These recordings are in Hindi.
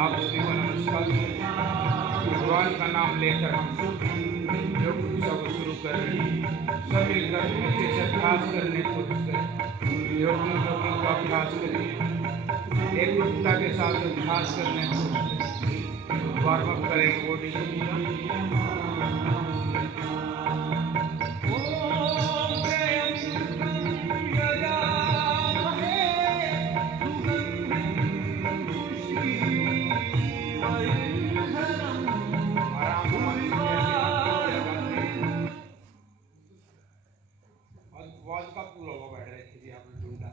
आप सभी को नमस्कार। भगवान का नाम लेकर हम योग शिक्षा को शुरू कर रहे हैं। सब मिलकर अच्छे से अभ्यास करने की कोशिश करें। योगियों का अभ्यास करें, एकरूपता के साथ अभ्यास करने की कोशिश करें। वार्म अप करेंगे बॉडी को पूरा। वॉल का पूरा वो बैठ रहे थे आपने ढूंढा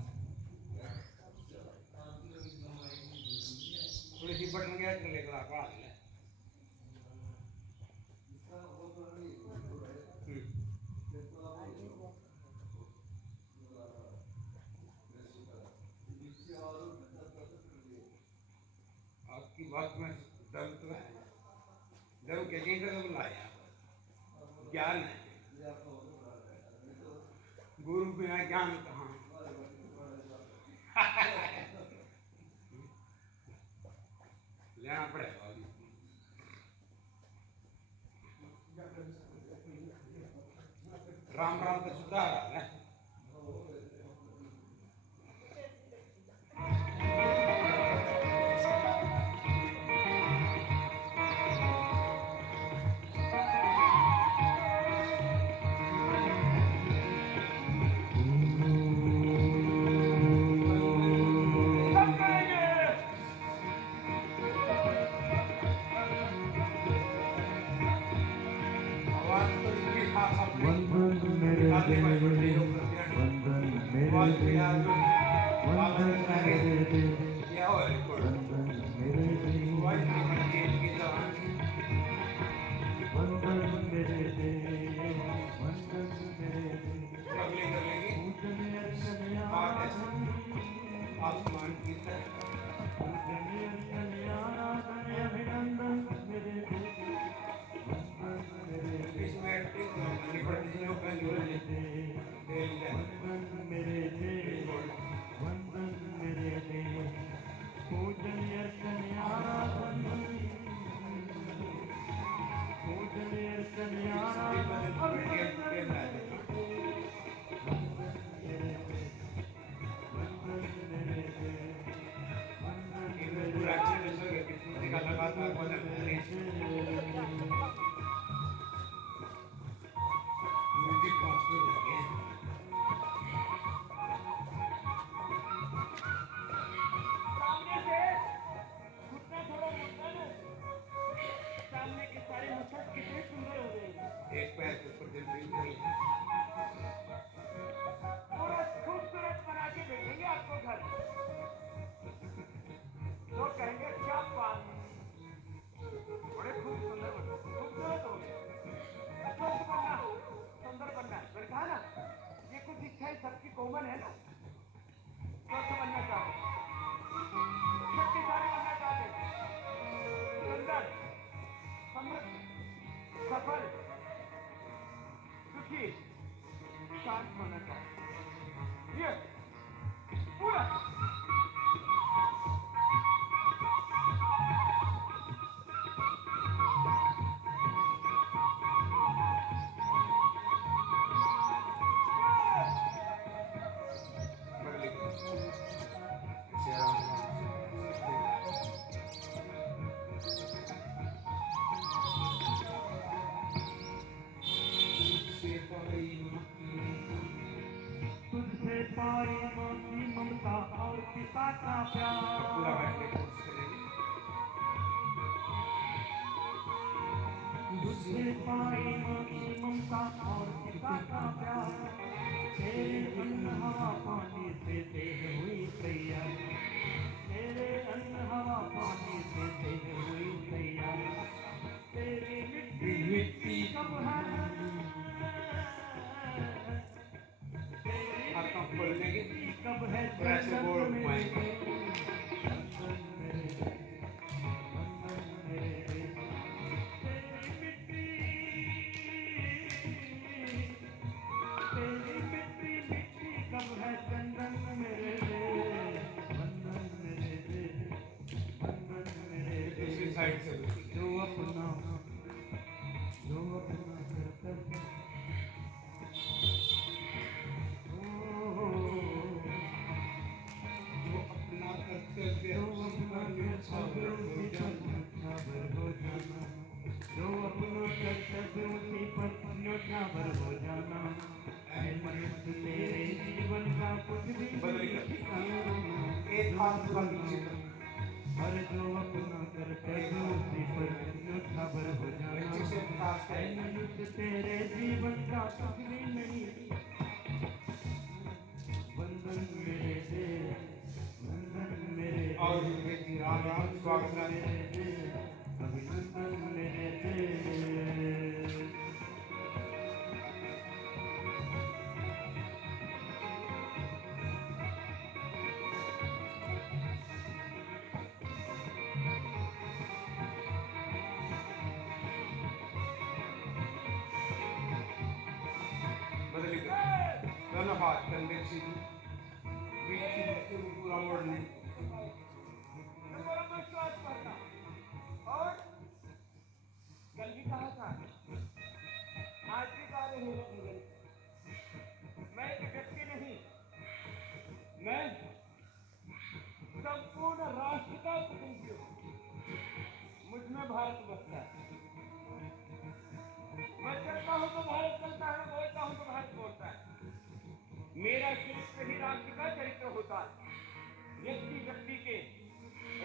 थोड़ी सी बटन गया तो लेकर पढ़ा ले। आपकी बात में दम तो है, दम के जगह बुलाया ज्ञान है। गुरु बिना ज्ञान कहाँ। लेना पड़ेगा। राम राम तो सुधार है। आसमान की बोल पाएंगे। दूसरी साइड से जो अपना कर्तव्य अपना कर्तव्य जो अपना कर्तव्य उसी पर न्योछावर हो जाना। ऐ मनुष्य तेरे जीवन का कुछ भी एक हाथ का नीचे और जो अपना कर्तव्य उसी पर न्योछावर हो जाना। ऐ मनुष्य तेरे जीवन का कुछ भी नहीं बंधन मेरे दे बंधन मेरे और राम राम स्वागत अभिनंदन मेरे दे। बदली दोनों हाथ कंधे सीधी पूरा मोड़ने और कल भी कहा था आज भी कहा रहे हैं मैं एक व्यक्ति नहीं मैं संपूर्ण राष्ट्र का प्रतिनिधि हूँ। मुझ में भारत बसता है। मैं चलता हूँ तो भारत चलता है, बोलता हूँ तो भारत बोलता है। मेरा चरित्र ही राष्ट्र का चरित्र होता है। व्यक्ति व्यक्ति के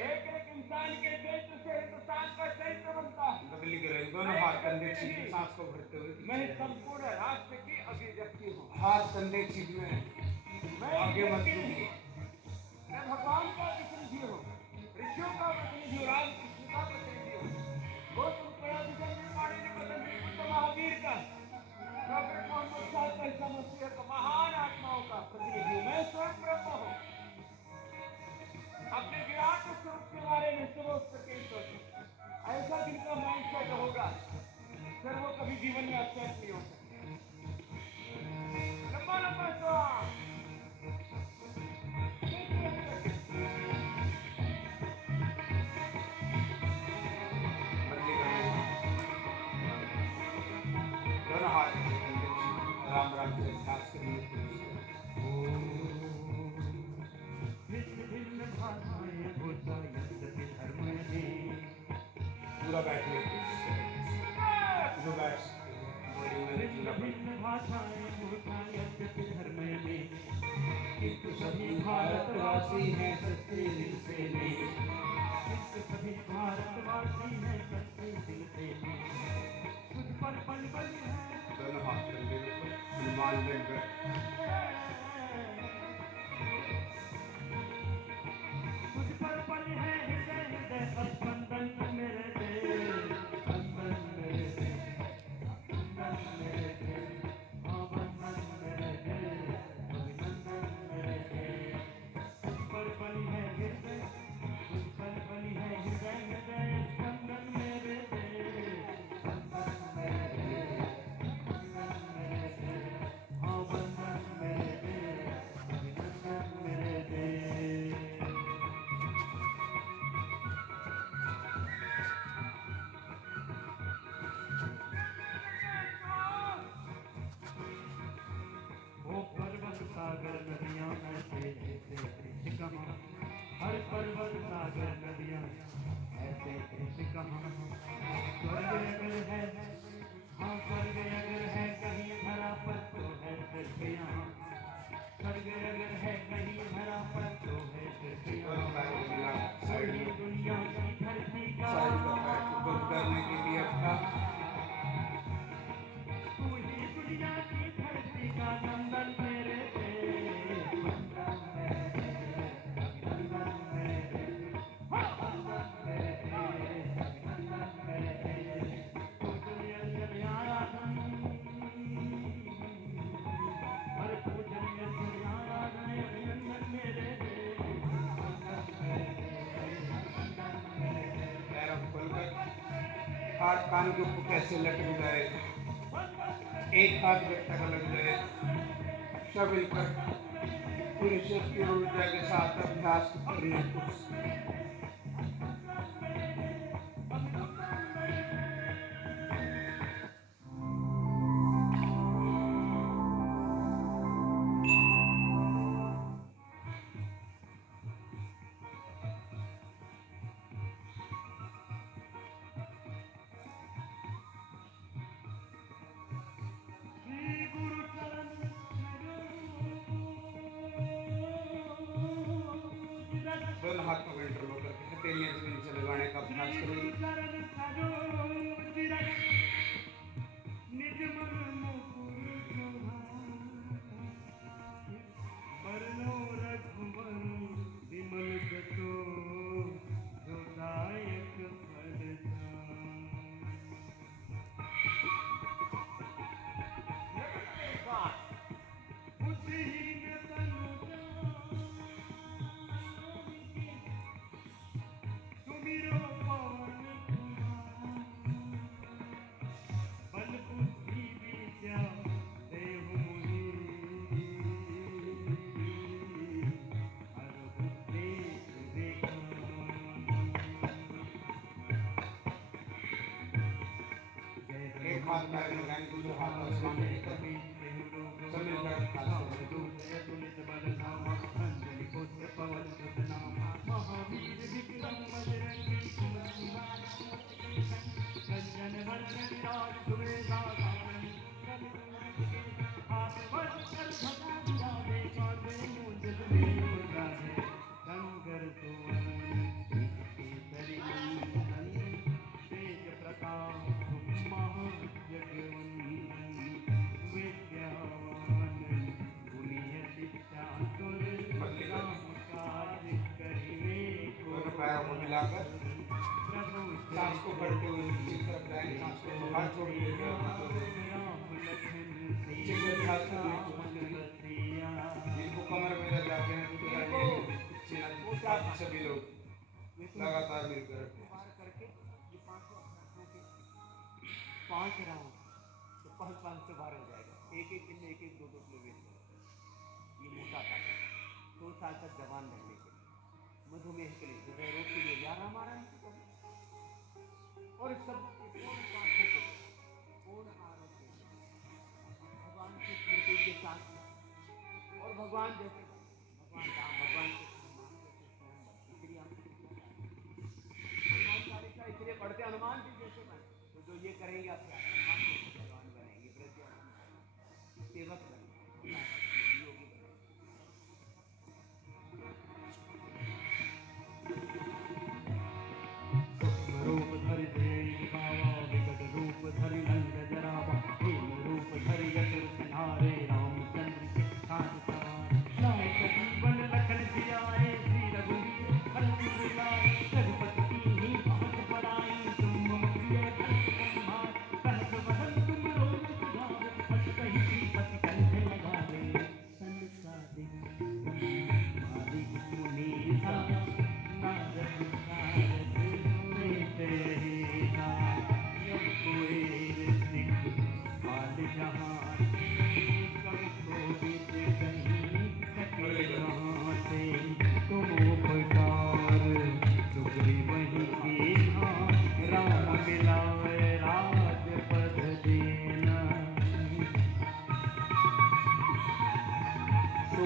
एक एक इंसान के चरित्र से हिंदुस्तान का चरित्र बनता है। बदली करें दोनों हाथ कंधे सीधे सांस को भरते हुए मैं संपूर्ण राष्ट्र की अभिव्यक्ति हूँ। हाथ कंधे सीधे मैं आगे मत नहीं, मैं भगवान का प्रतिनिधि हूँ, ऋषियों का प्रतिनिधि हूँ, रामकृष्ण का प्रतिनिधि हूँ। गौतम महावीर का डॉक्टर मोहम्मद साहब का समस्या का महान आत्माओं का प्रतिनिधि हूँ। मैं स्वयं ब्रह्म हूँ। अपने विराट स्वरूप के बारे में सोच सके ऐसा जिनका माइंडसेट होगा फिर वो कभी जीवन में अपसेट नहीं हो सकता। लंबा लंबा श्वास दोनों हाथ राम राम से खास करिए। भिन्न भाषाएं होता यद्यपि धर्म है पूरा बैठिए जो बैठ भिन्न भाषाएं होता यद्यपि धर्म में किंतु सभी भारतवासी हैं सच्चे दिल से किंतु सभी भारतवासी हैं सच्चे दिल से कुछ पर पल पल है दोनों हाथ हनुमान कुछ पर पल है हृदय हृदय स्पंदन मेरे दिल बंधन मेरे दिल बंधन मेरे दिल हाँ बंधन मेरे दिल अभिनंदन मेरे दिल कुछ पर पल है हृदय कुछ पर पल है हृदय हृदय स्पंदन मेरे दिल बंधन मेरे दिल बंधन मेरे दिल हाँ बंधन मेरे दिल अभिनंदन मेरे दिल। पर्वत सागर नदियां ऐसे ऐसे दृश्य कहाँ हर पर्वत सागर नदियां ऐसे दृश्य कहाँ स्वर्ग अगर है हाँ स्वर्ग अगर है कहीं धरा पर तो है सिर्फ यहाँ स्वर्ग अगर है कहीं धरा पर तो है सिर्फ यहाँ वही दुनिया की धरती का करने के लिए पूरी दुनिया की धरती का नंदन मेरे बंधन मेरे बंधन मेरे बंधन मेरे बंधन मेरे हाथ कान के ऊपर कैसे लटक जाए, एक हाथ गट्टा का लग जाए, सब मिलकर पूरी शक्ति और ऊर्जा के साथ अभ्यास करने को दोनों हाथ को कंट्रोल करके हथेलियां जमीन से लगाने का अभ्यास करें। एक हाथ पैर में लगाएं, दूसरा हाथ आसमान में लेकर सब मिलकर अभ्यास पैरों को मिलाकर सांस को भरते हुए नीचे की तरफ जाएंगे, सांस को बाहर छोड़िए, जिनको कमर में दर्द आते हैं सभी लोग लगातार मिलकर करके ये 5 राउंड तो 5 से 12 हो जाएगा। एक दिन में एक दो किलो वेट करें। ये मोटा था 2 साल तक जवान रहने के लिए, मधुमेह के लिए, हृदय रोग के लिए 11 हमारा और सब पूर्ण आरोग्य भगवान की स्मृति के साथ और भगवान जैसे भगवान राम भगवान के इसलिए पढ़ते हनुमान जी जैसे बने तो जो ये करेंगे आपके हनुमान जैसे भगवान बनेंगे, सेवक बनेंगे, योगी बनेंगे। रूप धरि देहि भावा विकट रूप धरि लंक जरावा, हेम रूप धरि असुर संहारे, रामचंद्र के काज सवारे। लाए जीवन लखन जियाए, श्री रघुवीर हरषि लाए। रघुपति कीन्ही बहुत बड़ाई, तुम मम प्रिय भरत कुमार। सहस वदन तुम रोज सुधारे, हस कहि श्रीपति कंठ लगावे। संसादिक मारी मुनीसा, नारद नारद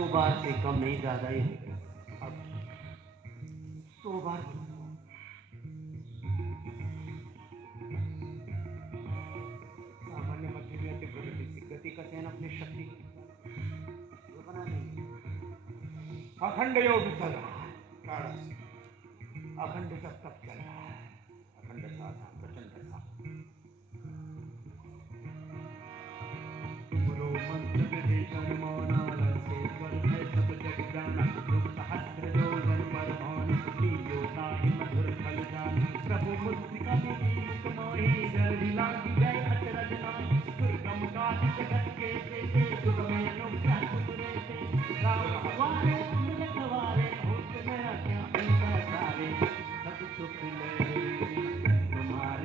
बार से कम नहीं, ज्यादा ही अब 100 बार सामान्य मध्यम या प्रगति से गति का चयन अपनी शक्ति जो बना देंगे। अखंड योग चल रहा है, अखंड सब तक चल रहा है, अखंड साधना प्रचंड तुमरो मंत्र विभीषण मौना, लंके पर है सब जग जाना। दुख सहस्त्र योजन पर भान, लीयो ताहि मधुर फल जान। प्रभु मुद्रिका मुख मोहि, जल लागी गए अचरज नाहि। दुर्गम काज जगत के जेते, दुर्गम अनुग्रह तुमरे से। राम सवारे तुम रखवारे, होत मेरा क्या अंतर सारे। सब सुख ले तुम्हारे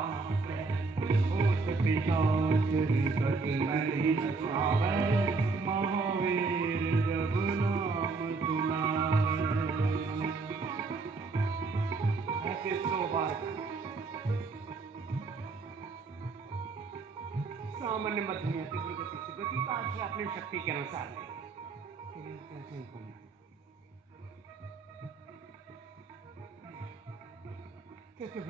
पावे, भूत पिशाच निकट नहीं आवे, महावीर जब नाम सुनावे। ऐसे 100 बार सामान्य मध्यम तीव्र गति से, गति का आश्रय अपनी शक्ति के अनुसार लें। कैसे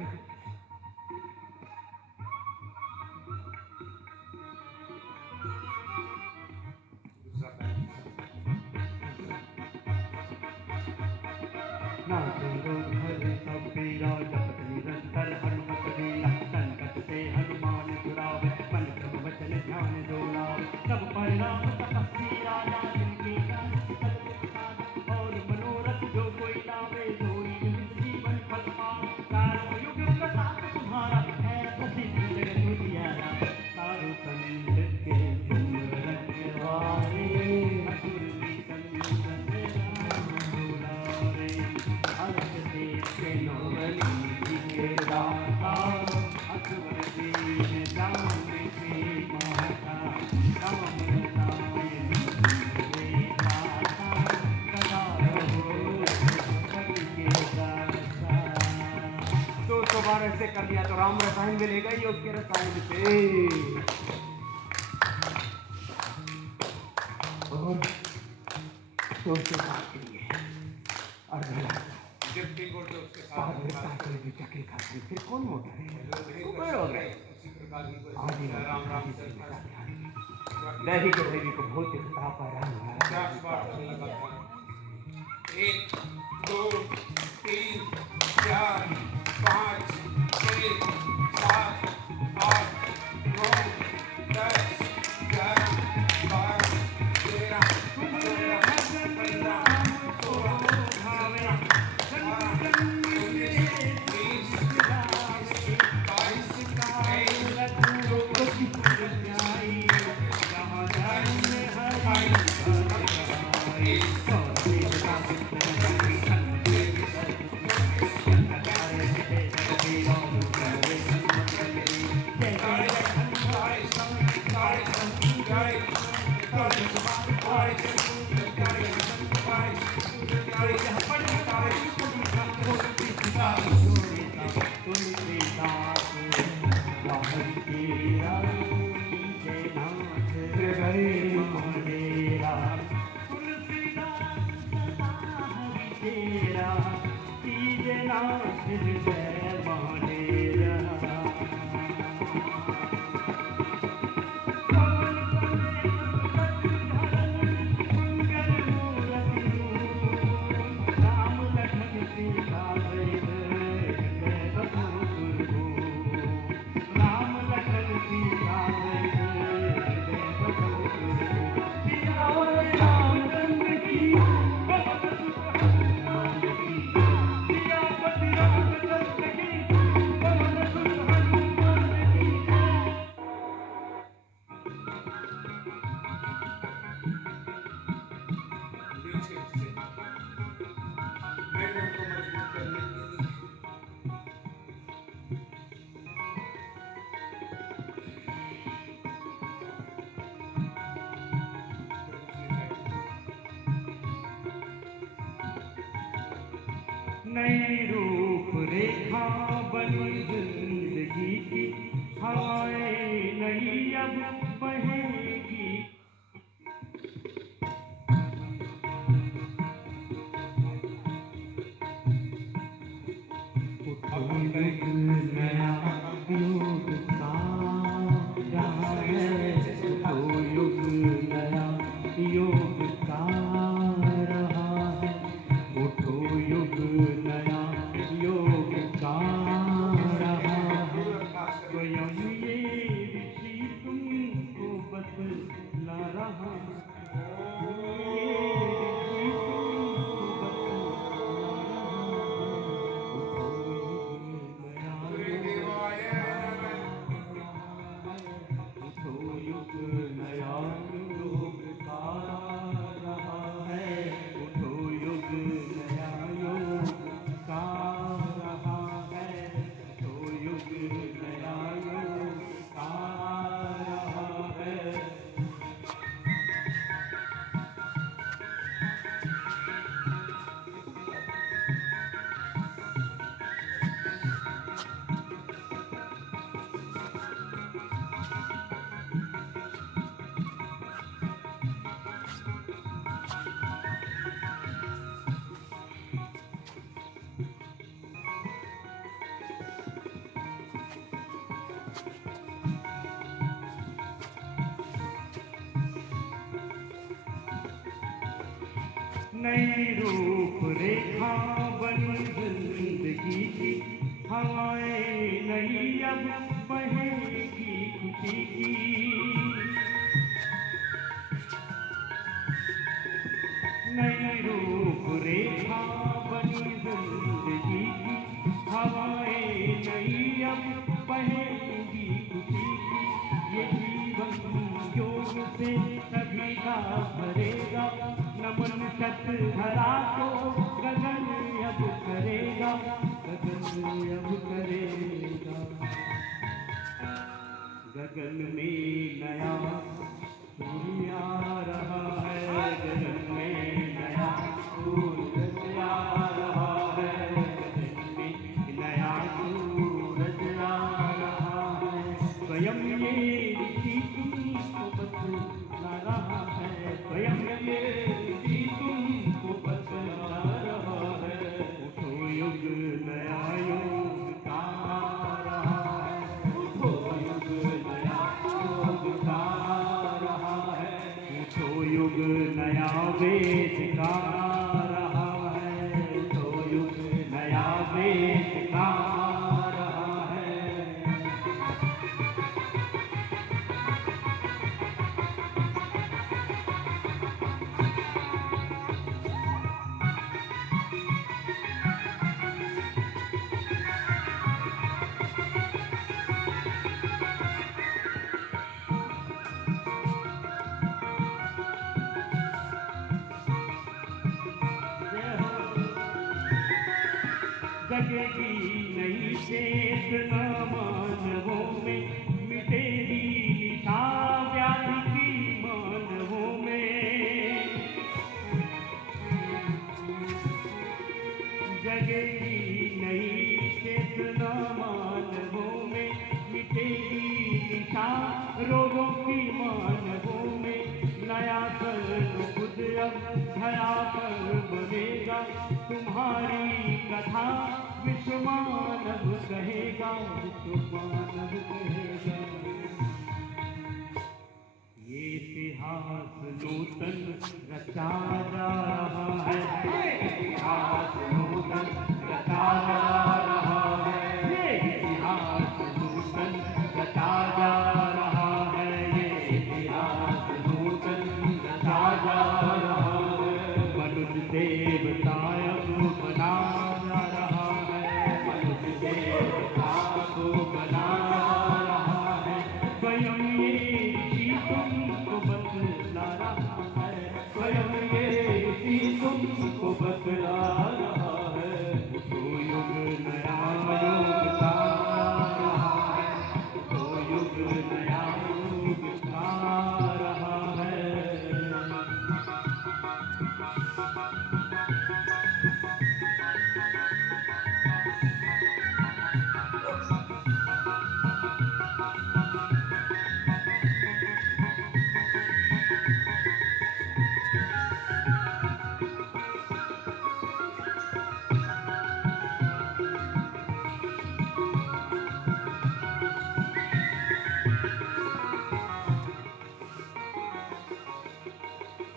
जपत निरंतर हनुमत वीरा, संकट से हनुमान छुड़ावे, मन क्रम वचन ध्यान जो लावे, सब परिणाम तपस्वी राजा जिनके और मनोरथ जो कोई लावे, सोई जीवन फल पावे, चारों युग प्रताप तुम्हारा है प्रसिद्ध जगत उजियारा, साधु संत के तुम रखवारे, असुर निकंदन राम दुलारे, हर्ष देव के नवली के दाता, असुर दीन जानकी माता, राम नारायण रे दाता, सदा रहो कवि के दाता। 200 बार ऐसे कर दिया तो राम रसायन मिलेगा, योग के रसायन से। और 200 बार के लिए जब भी बोलते उसके साथ चक्री खाती, फिर कौन मोटा है? राम राम दैहिक दैवी को भौतिक तापाराम 50 बार लगातार 1 2 3 4 5 6 7 8 9 10 11 12 13 नई रूप रेखा बनी जिंदगी की, हवाएं नई अब बहेगी, नया योग का रहा है, तो युग नया योग का रहा है, उठो युग नया योग का रहा है, स्वयं ये ऋषि तुमको बतला रहा है, नई रूपरेखा बनी जिंदगी की, हवाएं नई अब बहेगी खुशी की। नई रूपरेखा बनी जिंदगी की, हवाएं नई अब बहेगी खुशी की। ये जीवन योग से सभी का भरेगा, नमन शत धरा को गगन अब करेगा, गगन अब करेगा। गगन में नया सूर्य आ रहा है, गगन में नया सूरज आ रहा है, गगन में नया सूरज आ रहा है। स्वयं ये ऋषि तुमको बतला रहा है, स्वयं ये ऋषि तुमको बतला रहा है। उठो युग नया युग का आ रहा है, उठो युग नया युग का आ रहा है। उठो युग नया वेद का आ रहा है, उठो युग नया वेद का आ रहा है। जगेगी नई चेतना मानवों में, मिटेगी निशा व्याधि की मानवों में। जगेगी नई चेतना मानवों में, मिटेगी निशा रोगों की मानवों में। नया कर्म खुद अब धरा पर बनेगा, तुम्हारी कथा विश्व मानव कहेगा, विश्व मानव कहेगा। ये इतिहास नूतन रचा जा रहा है, इतिहास नूतन रचा जा रहा है, ये इतिहास नूतन रचा जा रहा है, ये इतिहास नूतन रचा जा रहा है। मनुष्य देवता अब बना जा रहा है, मनुष्य देवता को बना रहा है। स्वयं ये ऋषि तुमको बतला रहा है, स्वयं ये ऋषि तुमको बतला रहा है। तो युग नया युग का रहा है, तो युग नया युग का रहा है।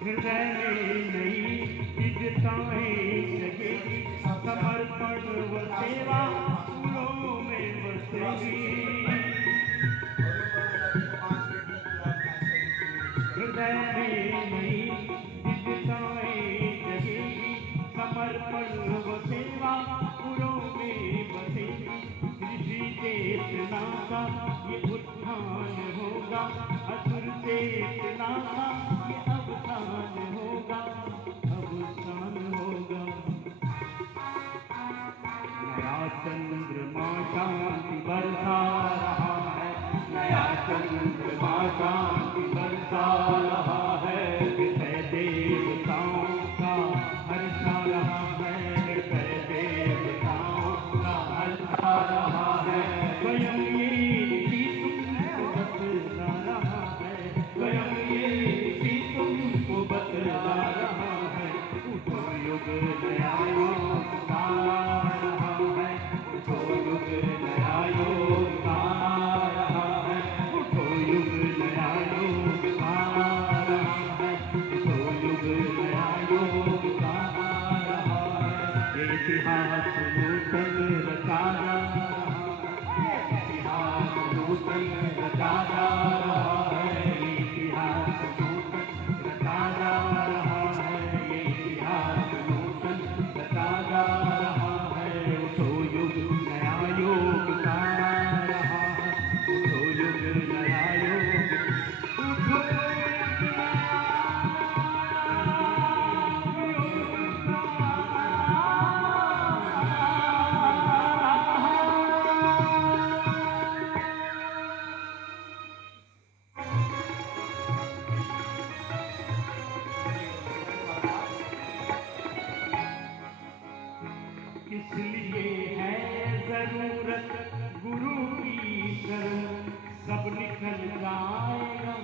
हृदय में नई विविधताएं जगेगी, समर्पण व सेवा फूलों में बसेगी। हृदय में नई विविधताएं जगेगी, समर्पण व सेवा फूलों में बसेगी। ऋषि चेतना का ये उत्थान होगा, असुर चेतना का ये अवसान होगा, अवसान होगा। नया चंद्रमा शांति बरसा रहा है, नया चंद्रमा शांति बरसा रहा है। हृदय देवताओं का हर्षा रहा है, हृदय देवताओं का हर्षा रहा है। स्वयं ये ऋषि तुमको बतला रहा है, स्वयं ये ऋषि तुमको बतला रहा है। उठो युग नया युग का रहा है, उठो युग नया युग का रहा है, उठो युग नया युग का रहा है, उठो युग इसलिए है जरूरत गुरु की शरण, सब निकल जाएगा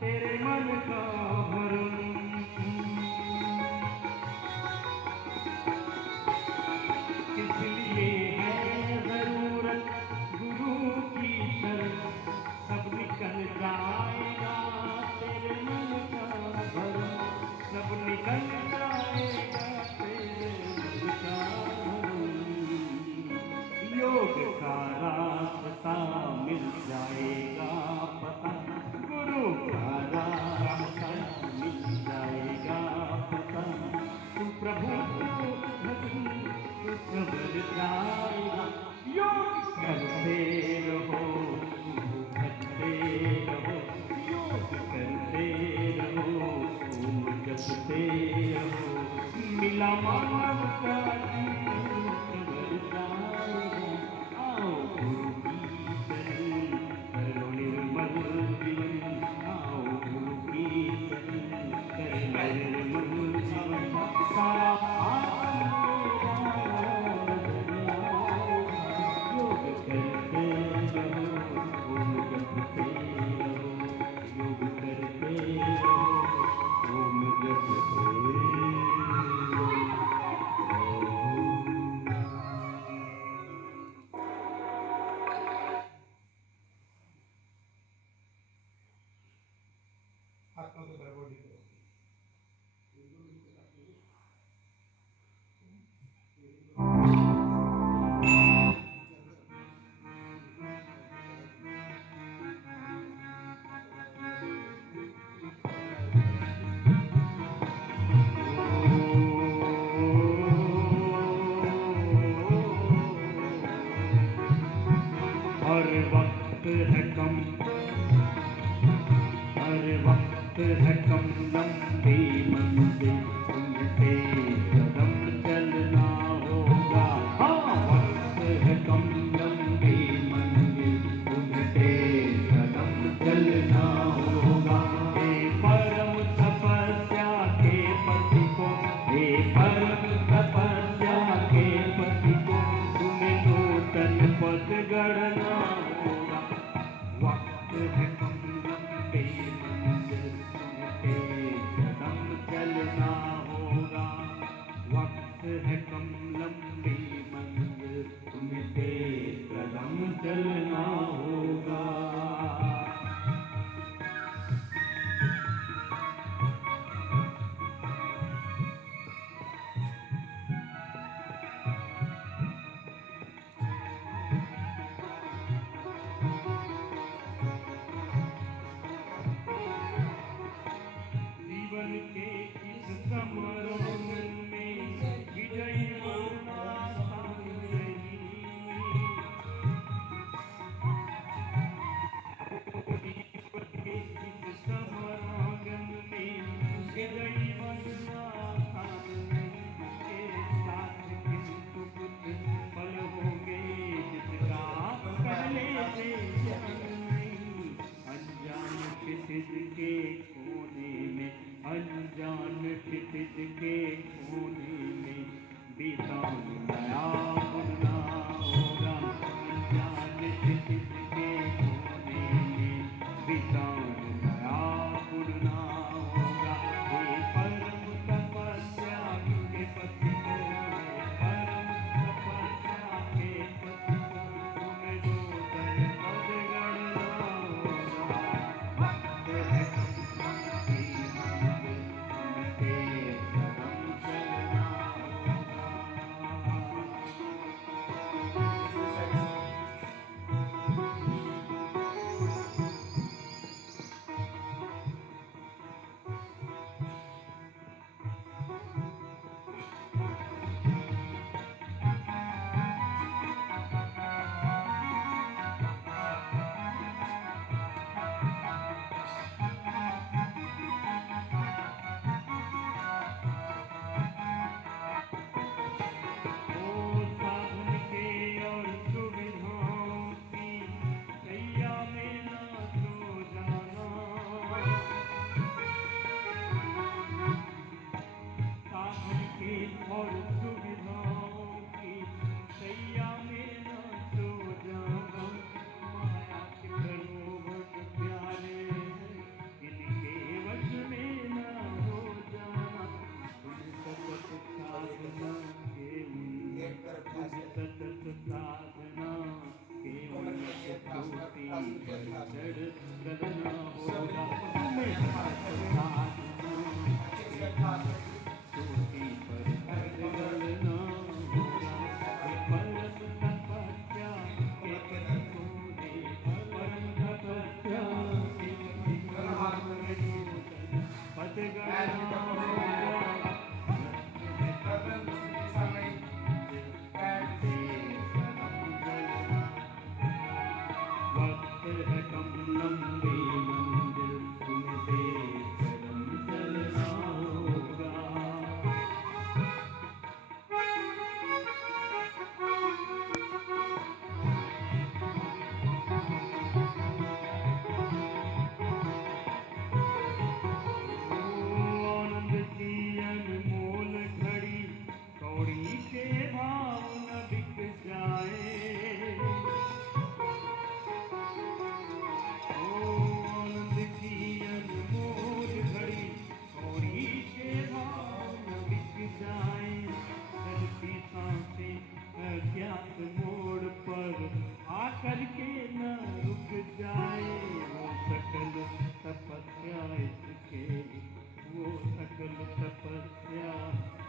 तेरे मन का भरम। इसलिए है जरूरत गुरु की शरण, सब निकल जाएगा तेरे मन का भरम, सब निकल जाएगा तेरे मन का भरम। योग का रास्ता मिल जाएगा पता, गुरु का रास्ता मिल जाएगा पता, तू प्रभु को भजन तू सबर जाएगा। योग करते रहो भजते रहो, योग करते रहो जपते रहो, मिला मानव का जीवन सबर जाएगा। आओ गुरु की शरण करो निर्मल जीवन, आओ गुरु की शरण करो निर्मल जीवन, सारा योग करते रहो ओम जपते रहो, योग करते रहो ओम जपते रहो। हाथों को बराबर करो। हर वक्त है कम, हर वक्त है कम लंबी मंजिल, उनके कदम चलना होगा। हाँ वक्त है कम लंबी मंजिल, उनके कदम चलना होगा। हे परम तपस्या के पति को, हे परम तपस्या के पति को, तुम्हें नूतन पद गढ़ना होगा। वक्त है कम लंबी मंजिल, उनके कदम चलना होगा। वक्त है कम लंबी मंजिल, उनके कदम चलना होगा। जीवन के इस समारोह में विजयी बनना आसान नहीं। जीवन के इस समारोह में विजयी बनना आसान नहीं। के साथ किंतु कुछ पल होंगे जिसका पहले से ध्यान नहीं। अनजान क्षितिज के कोने में, अनजान क्षितिज के कोने में बीतान नया बुनना होगा। अनजान क्षितिज के कोने में बीतान नया बुनना होगा। हे परम तपस्या के पति को, हे परम तपस्या के पति को, तुम्हें नूतन पद गढ़ना होगा। वक्त है कम लंबी मंजिल, उनके कदम चढ़ करना होगा, तुम्हें साथ चोटी पर चढ़ना होगा। ये परम तपस्या के पति को दे, परम तपस्या के पति को पद गणना होगा। वक्त है कम लंबी मंजिल, तुम्हें देख कदम चलना होगा। आनंद की अनमोल घड़ी, कौड़ी के भाव न बिक जाए। आनंद की अनमोल घड़ी, कौड़ी के भाव न बिक जाए। चलती सांसें अज्ञात मोड़ पर आकर के न रुक जाए। वो सकल तपस्या इसके, वो सकल तपस्या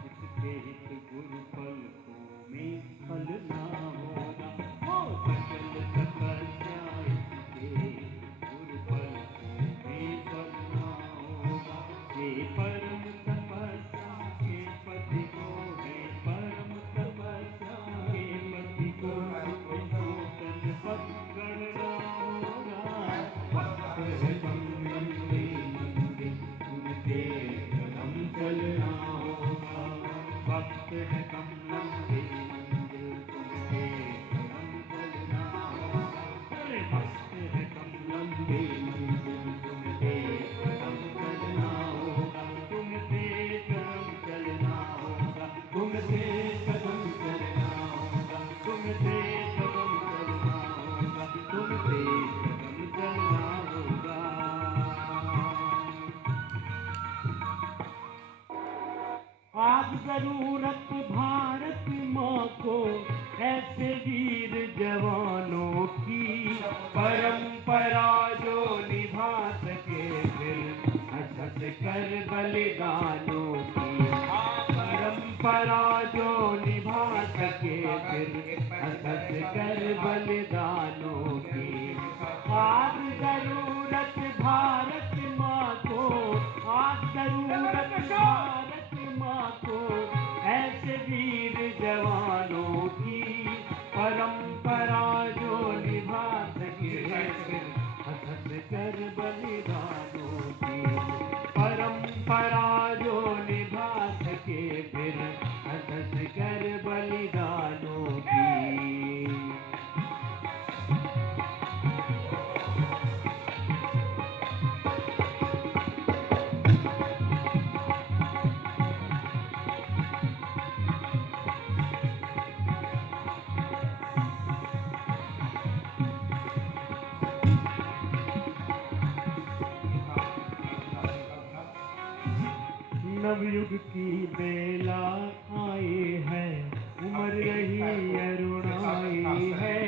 इसके हित गुरु पलकों में फल ना होगा। वो सकल तपस्या इसके गुरु पलकों में फल ना होगा। ये परम तपस्या के पति को, हे परम तपस्या के पति को नूतन पद गणना होगा। वक्त है कम लंबी मंजिल, उनके कदम चलना होगा। वक्त है कम लंबी मंजिल, उनके कदम चलना होगा। अरे वक्त है कम लंबी मंजिल, तुमसे कदम चलना होगा। तुमसे कदम चलना होगा, तुमसे कदम चलना होगा, तुमसे कदम चलना होगा, तुमसे कदम चलना होगा। आज जरूरत भारत माँ को ऐसे वीर जवानों की, परंपरा जो निभा सके फिर हंस कर बलिदानों की। परंपरा जो निभा सके फिर हंस कर बलिदानों की। आज जरूरत भारत माँ को, आज जरूरत भारत माँ को ऐसे वीर जवानों की। परंपरा जो निभा सके फिर हंस कर बलिदानों की। परंपरा जो निभा सके फिर हंस कर बलिदानों की। नवयुग की बेला आई है, उम्र रही अरुणाई है।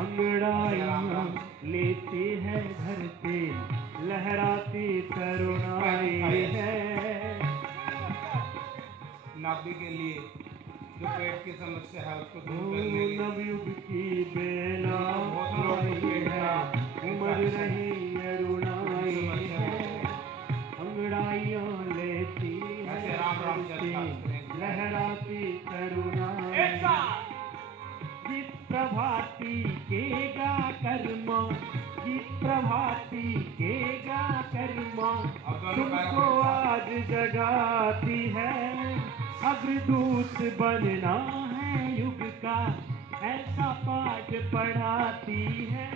अंगड़ाइयाँ लेती है धरती, लहराती तरुणाई है। नाभि के लिए जो पेट की समस्या है उसको दूर करने के लिए नवयुग की बेला आई है, उम्र रही अरुणाई है। अंगड़ाइयाँ लेती है लहराती तरुणाई। गीत प्रभाती के गा कर्मा, गीत प्रभाती के गा कर्मा, तुमको आज जगाती है। अग्रदूत बनना है युग का, ऐसा पाठ पढ़ाती है।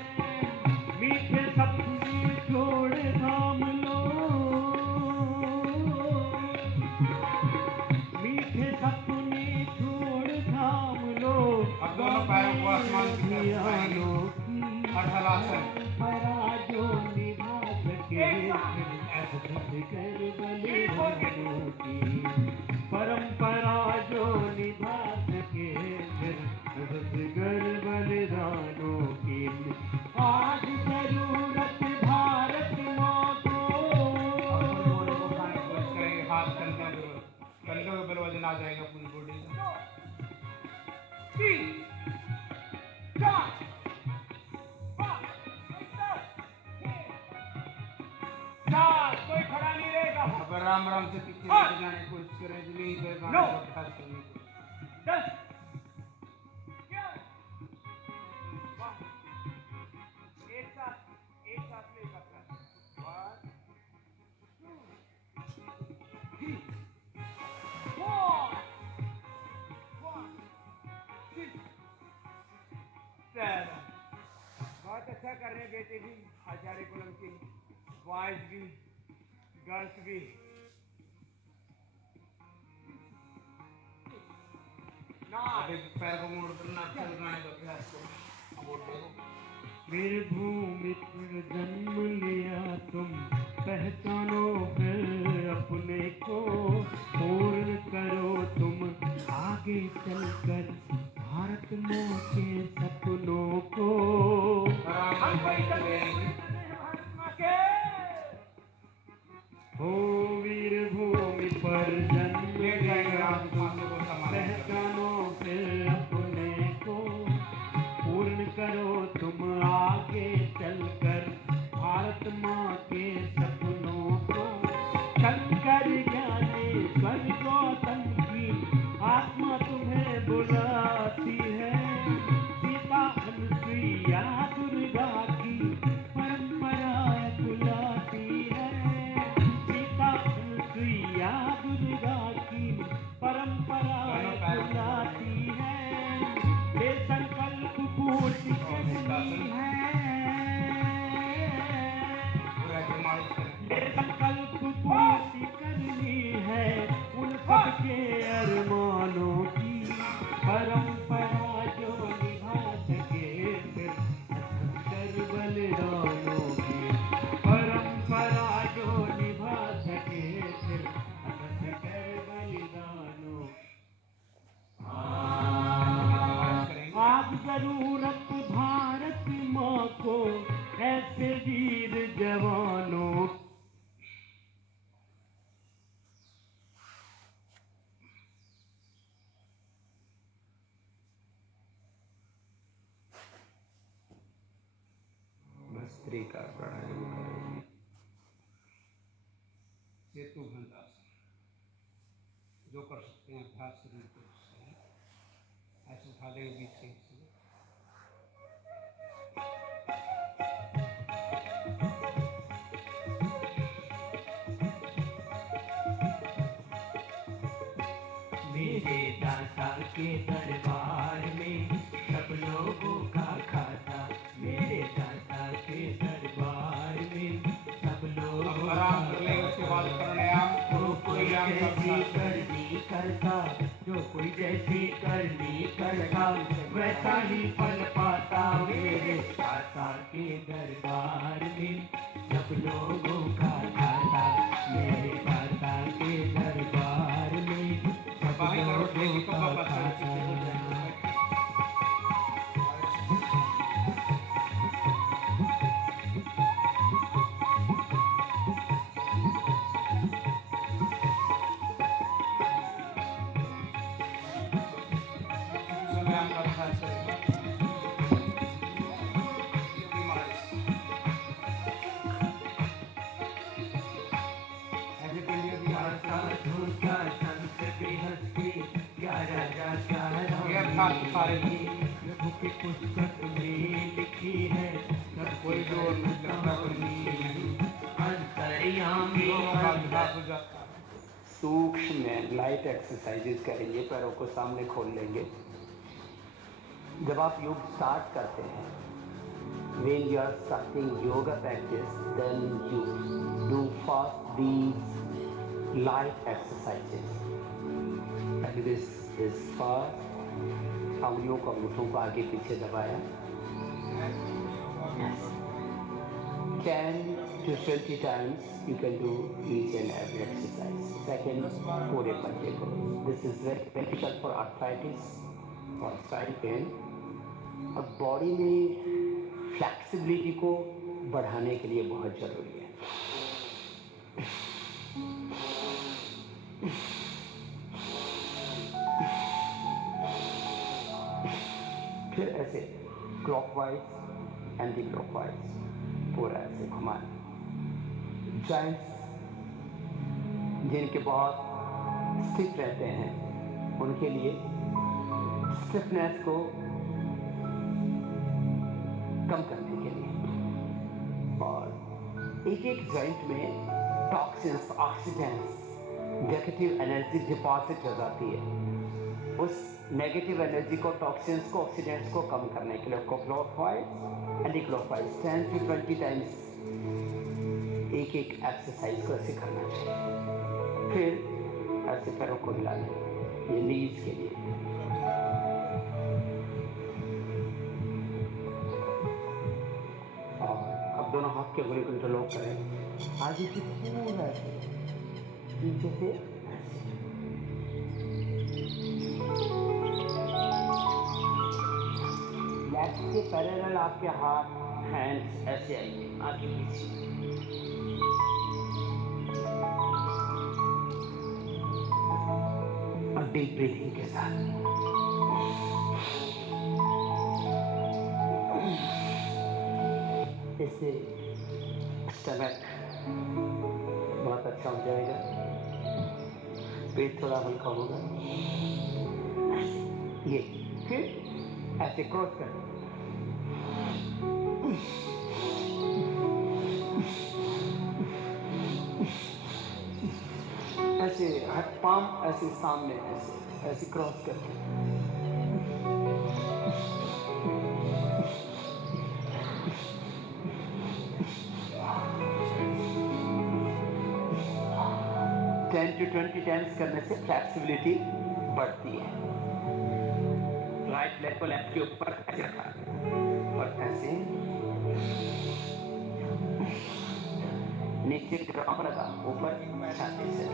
मीठे सपने छोड़ थाम लो, मीठे सपने छोड़ थाम लो। अब दोनों पैरों को आसमान की तरफ धियानों उठाएंगे। की अर्धलासन। परंपरा जो निभा सके हंस कर बलिदानों की। परंपरा जो निभा सके फिर हंस कर बलिदानों की। आज कोई खड़ा नहीं रहेगा। अब राम राम से पीछे लेके जाने की कोशिश करें तो नहीं कोई गाने No. का अभ्यास करने की। 10 वाह, एक साथ में एक अभ्यास। 1 2 3 4 1 6 7। बहुत अच्छा कर रहे हैं बेटे भी, आचार्य कुलम की बॉयज भी गर्ल्स भी। अभी पैर को मोड़ कर नाक से गाने का अभ्यास करो। मोड़ देखो। फिर भूमि पर जन्म लिया तुम, पहचानो फिर अपने को, पूर्ण करो तुम आगे चलकर भारत माँ के सपनों को। हम कोई चलते हैं भारत माँ के। हो वीर भूमि पर जन्म ले जाएंगे लिया राम तुम, माथों को संभाल कर। पहचानो फिर अपने को, पूर्ण करो तुम आगे चलकर भारत माँ के सपनों को। शंकर ज्ञानेश्वर गौतम की आत्मा तुम्हें बुलाती है, सीता अनुसुईया दुर्गा की परंपरा बुलाती है, सीता अनुसुईया दुर्गा की परंपरा बुलाती है। ये संकल्प पूर्ति करनी है, पूरा ऐसे मालिश करें। ये संकल्प पूर्ति करनी है उन सबके अरमानों की। परंपरा जो निभा सके फिर अठहत्तर बलिदानों की, परंपरा जो निभा सके फिर अठहत्तर बलिदानों। मालिश करेंगे। आज जरूरत भारत माँ को ऐसे वीर जवानों। भस्त्रिका प्राणायाम करें। सेतु बंधासन जो कर सकते हैं अभ्यास करने की कोशिश करें। ऐसे उठा देंगे बीच के हिस्से में। मेरे दाता के दरबार में सब लोगों का खाता, मेरे दाता के दरबार में सब अब लोगों आराम का कर लेंगे उसके बाद प्राणायाम। जो कोई प्राणायाम का जैसी अभ्यास करें। करनी करता, जो कोई जैसी करनी करता, वैसा ही फल पाता। मेरे दाता के दरबार में सब लोगों का खाता, मेरे दाता के दरबार में सब बाएं तरफ देखिए लोगों तो का बाबा साहब पीछे हो खाता। जाएंगे। प्राणायाम का अभ्यास करें। सीधी मालिश। ऐसे पिंडियों की मालिश करें। धूता संत गृहस्थी, क्या राजा क्या ये अभ्यास सारे रानी, प्रभु की पुस्तक में लिखी है सब कोई जो लगता है कोई मुश्किल नहीं। अंतर्यामी दोनों का अभ्यास हो जाता है। सूक्ष्म में लाइट एक्सरसाइजेज करेंगे, पैरों को सामने खोल लेंगे। जब आप योग स्टार्ट करते हैं, when you are starting yoga practice, then you do first these light exercises. And this is first, अंगुलियों को अंगूठों को आगे पीछे दबाया। 10 to 20 times you can do each and every exercise. Second, पूरे पंजे को. This is very beneficial for arthritis or side pain. और बॉडी में फ्लेक्सिबिलिटी को बढ़ाने के लिए बहुत जरूरी है। फिर ऐसे क्लॉकवाइज एंटी क्लॉकवाइज पूरा ऐसे घुमाना। जॉइंट्स जिनके बहुत स्टिफ रहते हैं उनके लिए स्टिफनेस को कम करने के लिए, और एक एक जॉइंट में toxins, oxidants, negative energy deposit हो जाती है। उस नेगेटिव एनर्जी को, टॉक्सिन्स को, ऑक्सीडेंट्स को कम करने के लिए clockwise anti clockwise 10 to 20 times एक एक एक्सरसाइज को ऐसे करना चाहिए। फिर ऐसे पैरों को हिला लें, ये नीज के लिए। और अब दोनों हाथ के अंगुली को इंटरलॉक करें, आगे से पूरा पीछे से लेफ्ट से पैरेलल आपके हाथ, हैंड्स ऐसे आएंगे आगे पीछे। और डीप ब्रीथिंग के साथ इससे स्टमक बहुत अच्छा हो जाएगा, पेट थोड़ा हल्का होगा। ये फिर ऐसे क्रॉस कर, ऐसे हाथ पाम ऐसे सामने ऐसे ऐसे क्रॉस करके। टेन to 20 टाइम्स करने से फ्लेक्सिबिलिटी बढ़ती है। राइट लेग को लेफ्ट के ऊपर ऐसे रखा और ऐसे नीचे ड्रॉप रखा, ऊपर छाती से।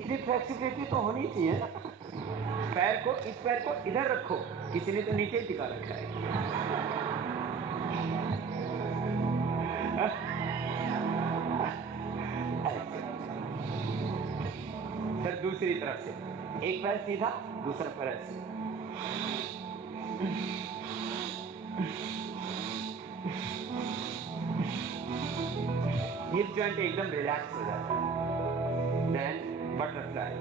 इतनी फ्लेक्सिबिलिटी तो होनी चाहिए ना। पैर को, इस पैर को इधर रखो, किसी ने तो नीचे टिका रखा है। फिर दूसरी तरफ से एक पैर सीधा, दूसरा पैर ऐसे। हिप जॉइंट एकदम रिलैक्स हो जाता है। देन बटरफ्लाई,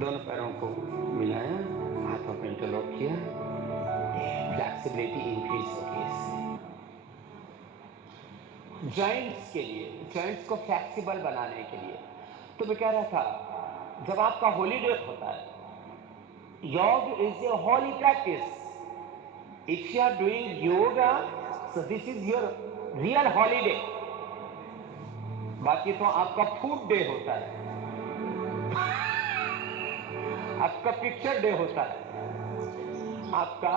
दोनों पैरों को मिलाया, हाथों पे इंटरलॉक किया, फ्लेक्सिबिलिटी इंक्रीज होगी इससे। जॉइंट्स के लिए, जॉइंट्स को फ्लेक्सिबल बनाने के लिए तो मैं कह रहा था, जब आपका हॉलीडे होता है, yog is a holy practice. If you are doing yoga, so this is your real holiday. बाकी तो आपका फूड डे होता है, आपका पिक्चर डे होता है, आपका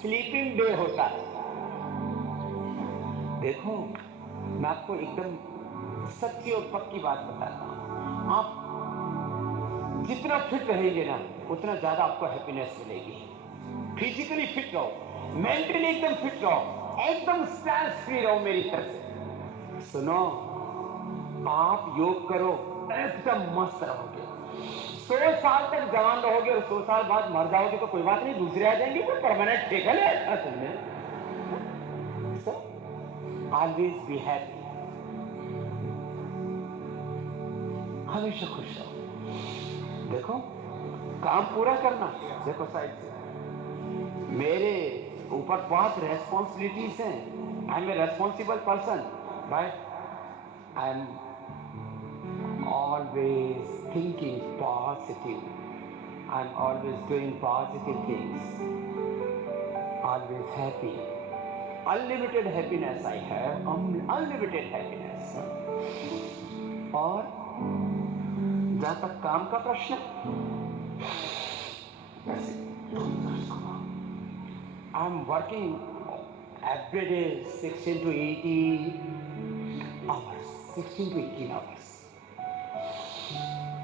स्लीपिंग डे होता है। देखो, मैं आपको एकदम सच्ची और पक्की बात बताता हूं, आप जितना फिट रहेंगे ना, उतना ज्यादा आपको हैप्पीनेस मिलेगी। फिजिकली फिट रहो, मेंटली एकदम फिट रहो, एकदम स्ट्रेस फ्री रहो मेरी तरफ से। सुनो, आप योग करो, एकदम मस्त रहोगे। 100 साल तक जवान रहोगे और 100 साल बाद मर जाओगे तो कोई बात नहीं, दूसरे आ जाएंगे, कोई परमानेंट ठेका ले अच्छा तुमने। So, always be happy, हमेशा खुश रहो। देखो, काम पूरा करना। देखो साइड से, मेरे ऊपर बहुत रेस्पॉन्सिबिलिटीज हैं। I am a responsible person, but I am always thinking positive. I'm always doing positive things. Always happy. Unlimited happiness I have. Unlimited happiness. और जहाँ तक काम का प्रश्न, I'm working every day 16 to 18 hours. 16 to 18 hours.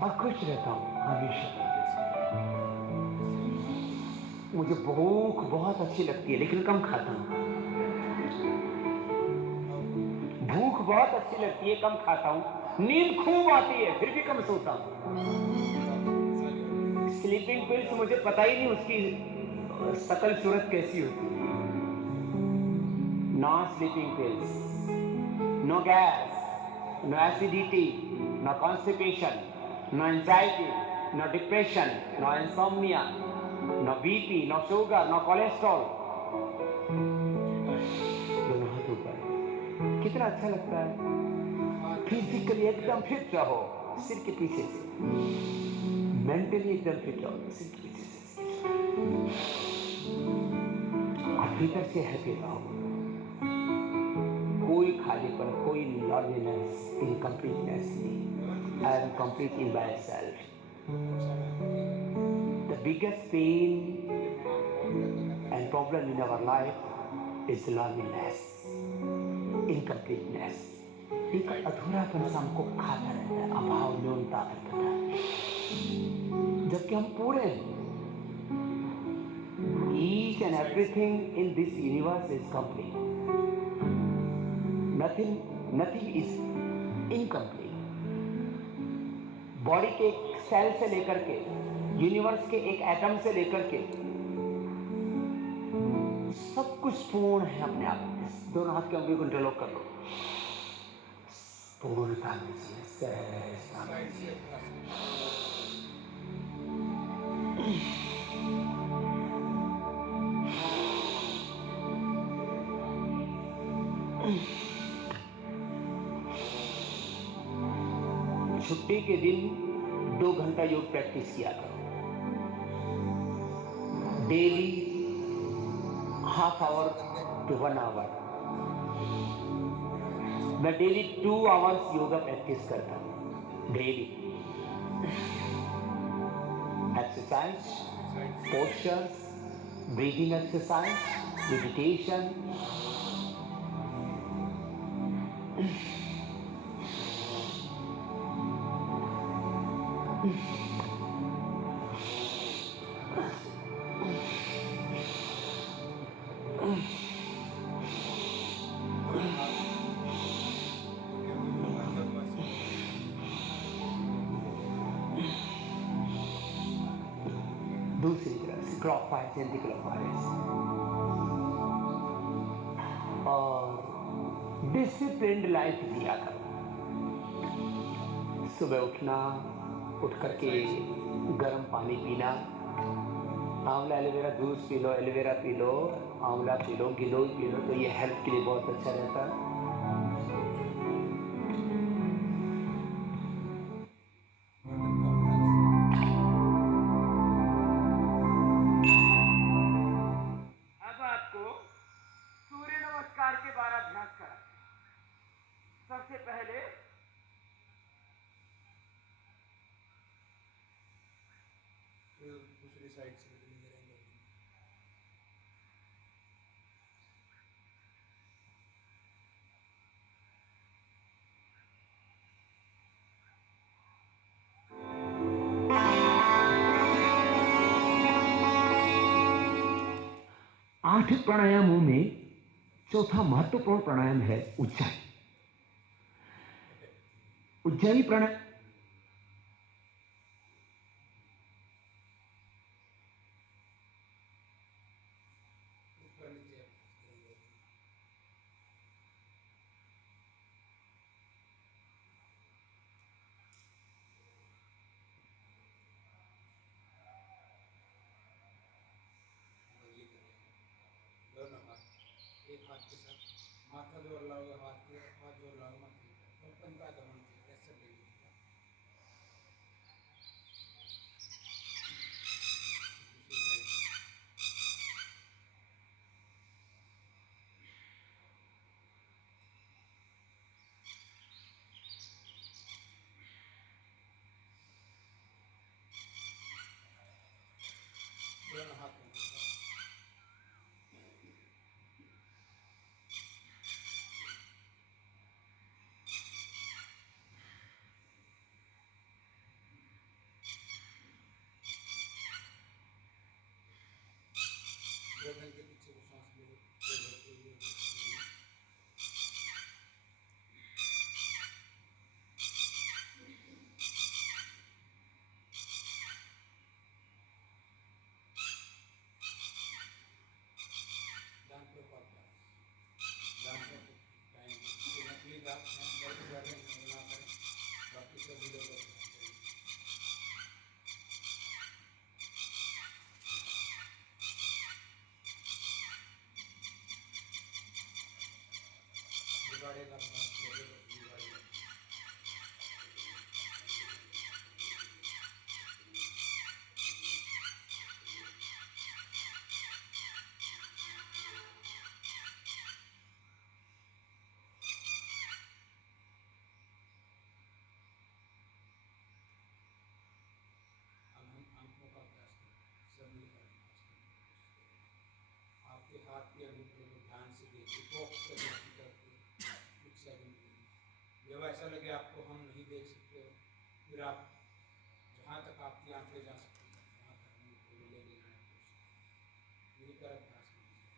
और खुश रहता हूँ हमेशा। मुझे भूख बहुत अच्छी लगती है, लेकिन कम खाता हूँ। भूख बहुत अच्छी लगती है, कम खाता हूँ। नींद खूब आती है, फिर भी कम सोता हूँ। स्लीपिंग पिल्स मुझे पता ही नहीं उसकी शकल सूरत कैसी होती है। Non sleeping pills, no gas, no acidity, no constipation, no anxiety, no depression, no insomnia, no BP, no sugar, no cholesterol. दोनों हाथ ऊपर। कितना अच्छा लगता है। फिजिकली एकदम फिट रहो सिर के पीछे से, मेंटली एकदम फिट रहो सिर के पीछे से, और भीतर से हैप्पी रहो। कोई खालीपन, कोई लॉन्लीनेस, इनकम्प्लीटनेस नहीं। I am complete in myself. The biggest pain and problem in our life is loneliness, incompleteness. एक अधूरापन सा हमको खाता रहता है, अभाव, न्यूनता करता है, जबकि हम पूरे हैं। Each and everything in this universe is complete. Nothing is incomplete. Body के एक सेल से लेकर के, यूनिवर्स के एक एटम से लेकर के सब कुछ पूर्ण है अपने आप में। दोनों हाथ के अंगुली को इंटरलॉक कर लो। पूर्णता लीजिए, सहजता लीजिए। छुट्टी के दिन 2 घंटा योग प्रैक्टिस किया करो। Daily half hour to 1 hour. मैं डेली 2 आवर्स योगा प्रैक्टिस करता हूँ। Daily exercise, postures, breathing exercise, meditation. दूसरी तरफ से क्लॉकवाइज, एंटी क्लॉकवाइज। और डिसिप्लिन्ड लाइफ जिया करो। सुबह उठना, उठ करके गर्म पानी पीना, आंवला एलोवेरा जूस पी लो, एलोवेरा पी लो, आंवला पी लो, गिलोय पी लो, तो ये हेल्थ के लिए बहुत अच्छा रहता है। अब आपको सूर्य नमस्कार के 12 अभ्यास करा। सबसे पहले दूसरी साइड से आठ प्राणायामों में चौथा महत्वपूर्ण प्राणायाम है उज्जाई। उज्जाई प्राणायाम दोनों हाथ एक हाथ के साथ माथा जोड़ लाओगे, हाथ जोड़ लाओगे माथे और पंजा दमन ऐसे भी। दोनों हाथों के साथ लगे आपको हम नहीं देख सकते हो, फिर आप जहाँ तक आपकी आंखें जा सकती हैं वहाँ तक हम ले जाने की कोशिश मेरी तरफ ध्यान कीजिए। दूसरा हाथ के साथ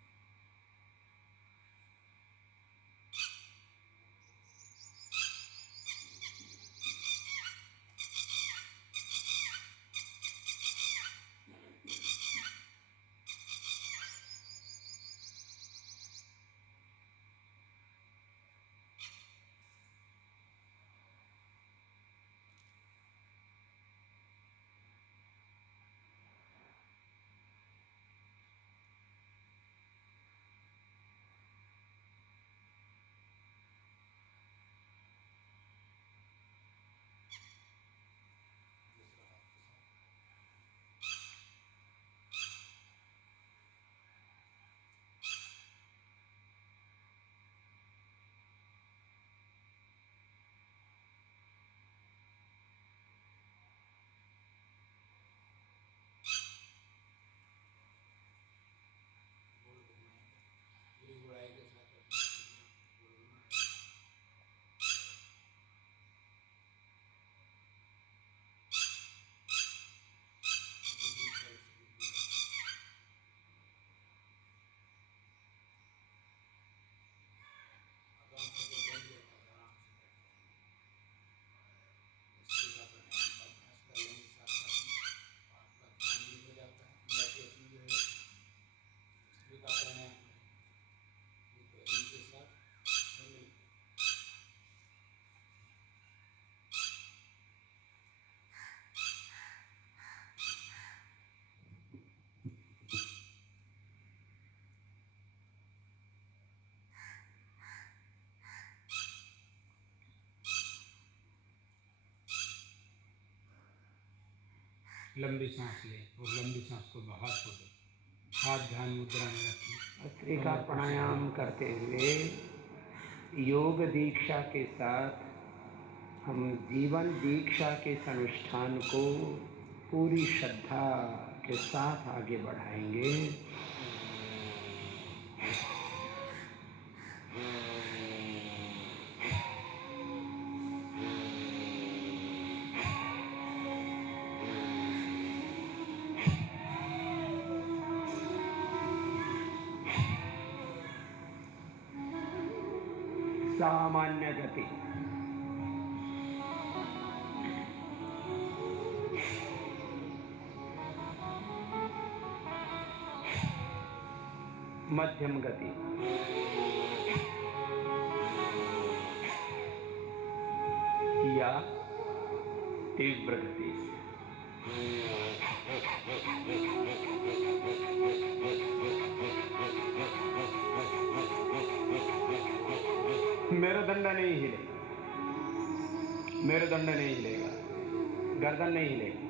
गोल घुमाएं, पूरी गुड़ाई के साथ अपना गोल घुमाएं। दूसरी साइड से भी घुमाएं। अब आंखों को बंद करके आराम से बैठ जाइए। इससे का प्राणायाम का अभ्यास कर लेंगे साथ साथ में आपका ध्यान भी हो जाता है, मेडिटेशन भी हो जाती है। इससे का प्राणायाम करें ये तो इनके साथ मिल लंबी सांस लें और लंबी सांस को बाहर छोड़ें। हाथ ध्यान मुद्रा में रखें। भस्त्रिका प्राणायाम करते हुए योग दीक्षा के साथ हम जीवन दीक्षा के इस अनुष्ठान को पूरी श्रद्धा के साथ आगे बढ़ाएंगे। सामान्य गति, मध्यम गति, या तीव्र गति। मेरुदंड नहीं हिलेगा, मेरुदंड नहीं हिलेगा, गर्दन नहीं हिलेगी,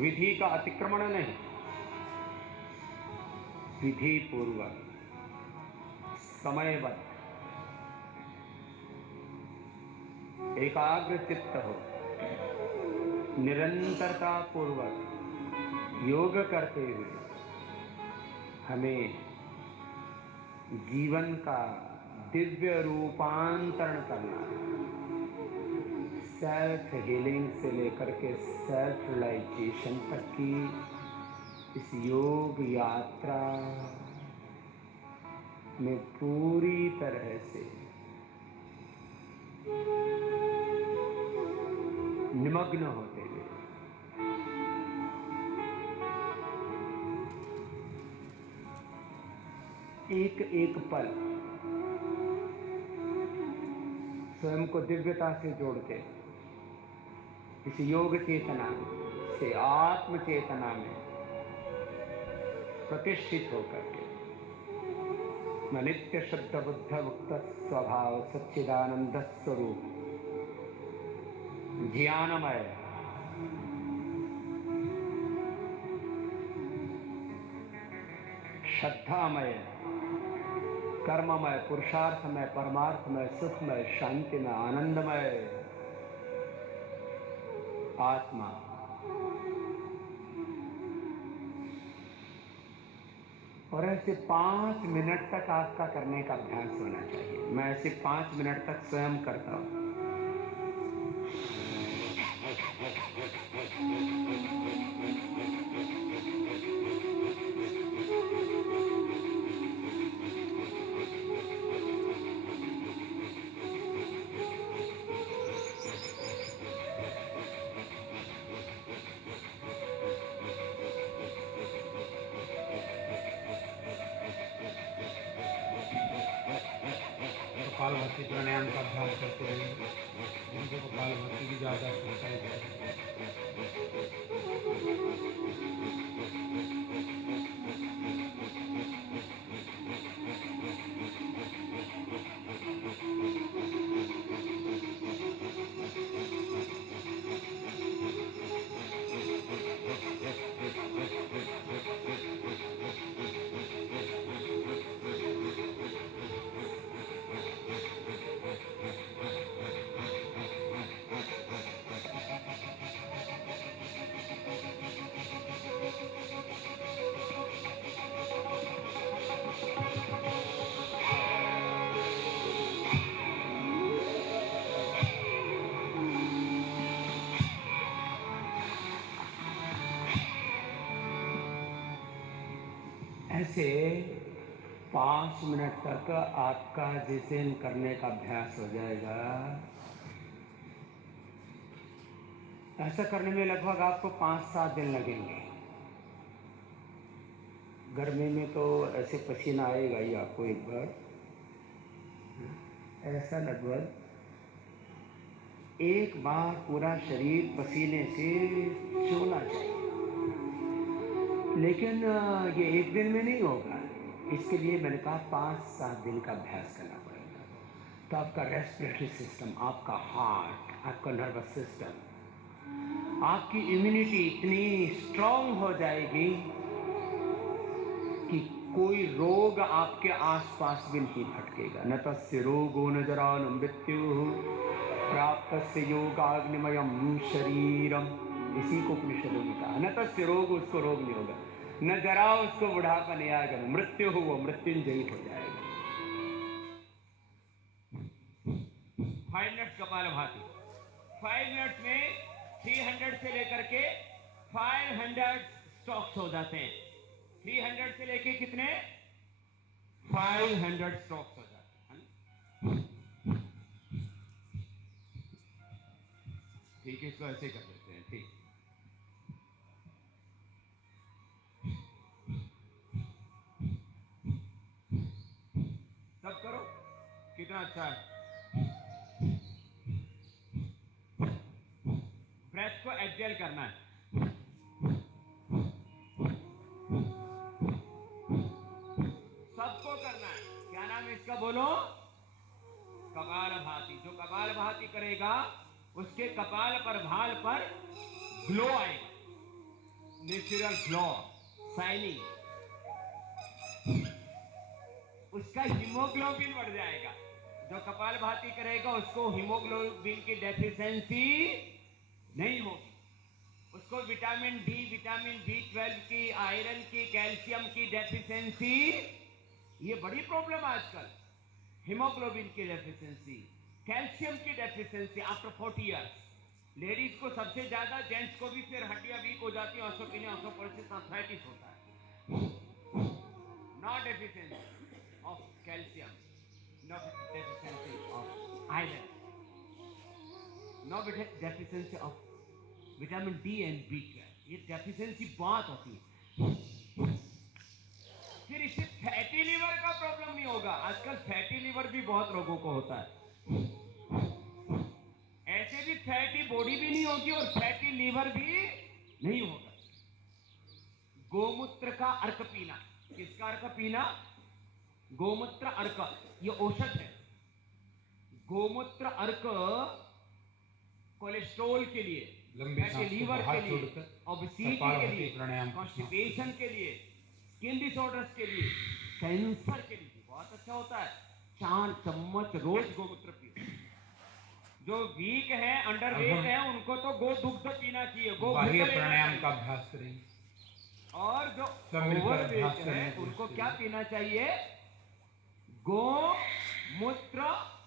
विधि का अतिक्रमण नहीं, विधि पूर्वक समयबद्ध एकाग्र चित्त हो, निरंतरता पूर्वक योग करते हुए हमें जीवन का दिव्य रूपांतरण करना है। सेल्फ हीलिंग से लेकर के सेल्फ रियलाइजेशन तक की इस योग यात्रा में पूरी तरह से निमग्न होते हुए एक एक पल स्वयं को दिव्यता से जोड़ते इस योग चेतना से आत्म चेतना में प्रतिष्ठित होकर के मैं नित्य शुद्ध बुद्ध मुक्त स्वभाव सच्चिदानंद स्वरूप ज्ञानमय श्रद्धामय कर्ममय पुरुषार्थमय परमार्थमय सुखमय शांतिमय आनंदमय आत्मा और ऐसे 5 मिनट तक आपका करने का अभ्यास होना चाहिए। मैं ऐसे 5 मिनट तक स्वयं करता हूँ। कपालभाति प्राणायाम का अभ्यास करते रहिए। जिनको कपालभाति की ज़्यादा क्षमता है, ऐसे 5 मिनट तक आपका जिसे करने का अभ्यास हो जाएगा। ऐसा करने में लगभग आपको 5-7 दिन लगेंगे। गर्मी में तो ऐसे पसीना आएगा ही आपको एक बार। ऐसा लगभग एक बार पूरा शरीर पसीने से चोना चाहिए। लेकिन ये एक दिन में नहीं होगा। इसके लिए मैंने कहा 5-7 दिन का अभ्यास करना पड़ेगा। तो आपका रेस्पिरेटरी सिस्टम, आपका हार्ट, आपका नर्वस सिस्टम, आपकी इम्यूनिटी इतनी स्ट्रांग हो जाएगी कि कोई रोग आपके आसपास भी नहीं भटकेगा। न तस्य रोगो न जरा न मृत्यु प्राप्तस्य योगाग्निमयम शरीरम। इसी को उपनिषदों में कहा। न तस्य रोग, उसको रोग नहीं होगा। न जरा, उसको बुढ़ापा नहीं आएगा। मृत्यु हो, वो मृत्युंजयी हो जाएगा। 5 मिनट कपालभाति। 5 मिनट में 300 से लेकर के 500 स्ट्रोक्स हो जाते हैं। 300 से लेके कितने? 500 स्ट्रोक्स हो जाते हैं। ठीक है, इसको ऐसे कर देते हैं। ठीक, सब करो, कितना अच्छा है। ब्रेथ को एक्सेल करना है। सबको करना है। क्या नाम है इसका, बोलो? कपालभाति। जो कपालभाति करेगा उसके कपाल पर, भाल पर ग्लो आएगा, नेचुरल ग्लो, शाइनिंग। उसका हीमोग्लोबिन बढ़ जाएगा। जो कपालभाति करेगा उसको हीमोग्लोबिन की डेफिशिएंसी नहीं होगी। उसको विटामिन डी, विटामिन B12 की, आयरन की, कैल्शियम की डेफिशिएंसी, ये बड़ी प्रॉब्लम आजकल। हीमोग्लोबिन की डेफिशिएंसी, कैल्शियम की डेफिशिएंसी आफ्टर 40 इयर्स। लेडीज को सबसे ज्यादा, जेंट्स को भी फिर हड्डियां वीक हो जाती है, ऑस्टियोपेनिया, ऑस्टियोपोरोसिस, आर्थराइटिस होता है। Not deficiency of calcium, not deficiency of iron, not deficiency of vitamin D and B12। ये डेफिशिएंसी बहुत होती है। फिर इससे फैटी लीवर का प्रॉब्लम नहीं होगा। आजकल फैटी लीवर भी बहुत लोगों को होता है। ऐसे भी फैटी बॉडी भी नहीं होगी और फैटी लीवर भी नहीं होगा। गोमूत्र का अर्क पीना। किसका अर्क पीना? गोमूत्र अर्क, ये औषध है। गोमूत्र अर्क कोलेस्ट्रॉल के लिए, फैटी लीवर के लिए, ओबेसिटी के लिए, कॉन्स्टिपेशन के लिए, स्किन डिसऑर्डर्स के लिए, कैंसर के लिए बहुत अच्छा होता है। 4 चम्मच रोज गोमूत्र पियो। जो वीक है, अंडरवेट है, उनको तो गो दुग्ध पीना चाहिए। गो बाह्य प्राणायाम का अभ्यास करेंगे। और जो सब मिलकर ओवर अभ्यास वेट करने है की उनको कोशिश क्या करिए। पीना चाहिए? गो मूत्र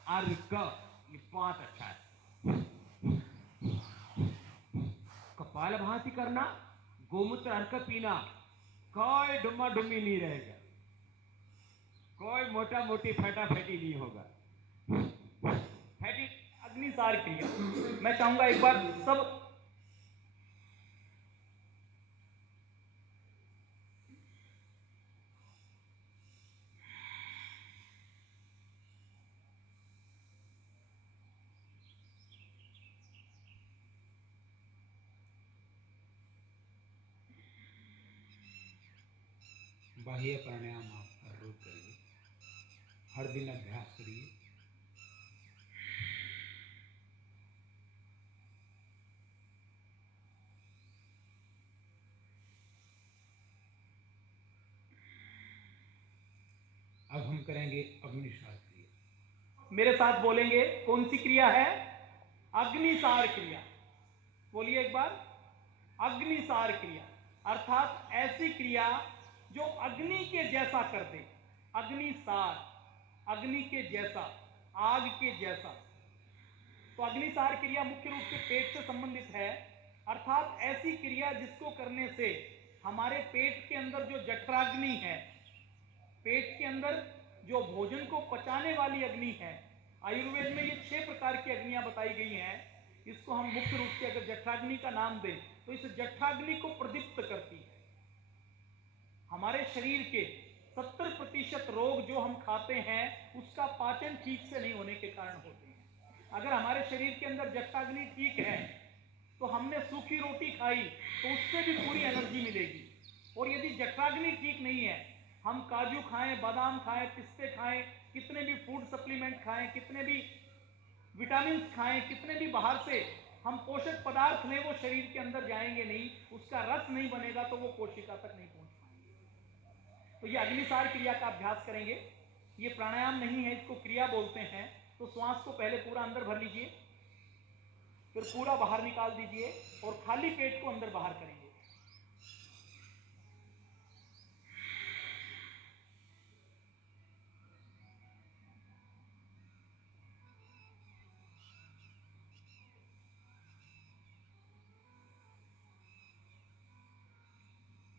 अर्क, ये 5 अच्छा है। कपालभाति करना, गोमूत्र अर्क पीना, कोई डुम्मा डुम्मी नहीं रहेगा, कोई मोटा मोटी फटाफटी नहीं होगा। फैटी अग्निसार क्रिया मैं चाहूंगा एक बार सब बाह्य प्राणायाम आप हर रोज करिए, हर दिन अभ्यास करिए। अब हम करेंगे अग्निसार क्रिया। मेरे साथ बोलेंगे कौन सी क्रिया है? अग्निसार क्रिया। बोलिए एक बार, अग्निसार क्रिया अर्थात ऐसी क्रिया जो अग्नि के जैसा कर दे। अग्निसार, अग्नि के जैसा, आग के जैसा। तो अग्निसार क्रिया मुख्य रूप से पेट से संबंधित है, अर्थात ऐसी क्रिया जिसको करने से हमारे पेट के अंदर जो जठराग्नि है, पेट के अंदर जो भोजन को पचाने वाली अग्नि है, आयुर्वेद में ये 6 प्रकार की अग्नियां बताई गई हैं। इसको हम मुख्य रूप से अगर जठराग्नि का नाम दें तो इस जठराग्नि को प्रदीप्त करती है। हमारे शरीर के 70% रोग जो हम खाते हैं उसका पाचन ठीक से नहीं होने के कारण होते हैं। अगर हमारे शरीर के अंदर जठराग्नि ठीक है तो हमने सूखी रोटी खाई तो उससे भी पूरी एनर्जी मिलेगी। और यदि जठराग्नि ठीक नहीं है, हम काजू खाएं, बादाम खाएं, पिस्ते खाएं, कितने भी फूड सप्लीमेंट खाएं, कितने भी विटामिन खाएं, कितने भी बाहर से हम पोषक पदार्थ लें, वो शरीर के अंदर जाएंगे नहीं, उसका रस नहीं बनेगा तो वो कोशिका तक नहीं पहुंच पाएंगे। तो ये अग्निसार क्रिया का अभ्यास करेंगे। ये प्राणायाम नहीं है, इसको क्रिया बोलते हैं। तो श्वास को पहले पूरा अंदर भर लीजिए, फिर पूरा बाहर निकाल दीजिए और खाली पेट को अंदर बाहर करेंगे।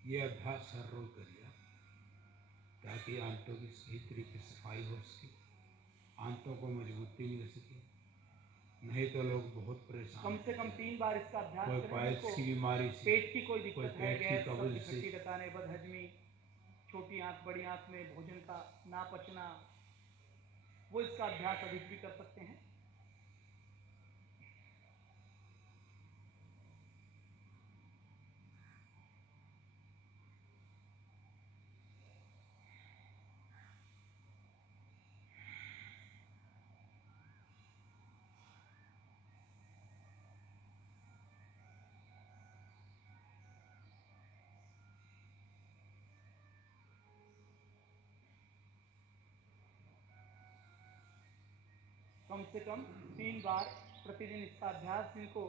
ये अभ्यास हर रोज करिए ताकि आंतों की सही तरीके से सफाई हो सके, आंतों को मजबूती मिल सके। नहीं तो लोग बहुत परेशान, कम से कम 3 बार इसका अभ्यास कोई करें। पाइल्स जिसको की बीमारी से, पेट की कोई कोई दिक्कत है, पेट की गैस, कब्ज सब्जी से, खट्टी डकाने, बदहजमी, छोटी आंख बड़ी आंख में भोजन का ना पचना, वो इसका अभ्यास अधिक भी कर सकते हैं। कम से कम 3 बार प्रतिदिन इसका अभ्यास। जिनको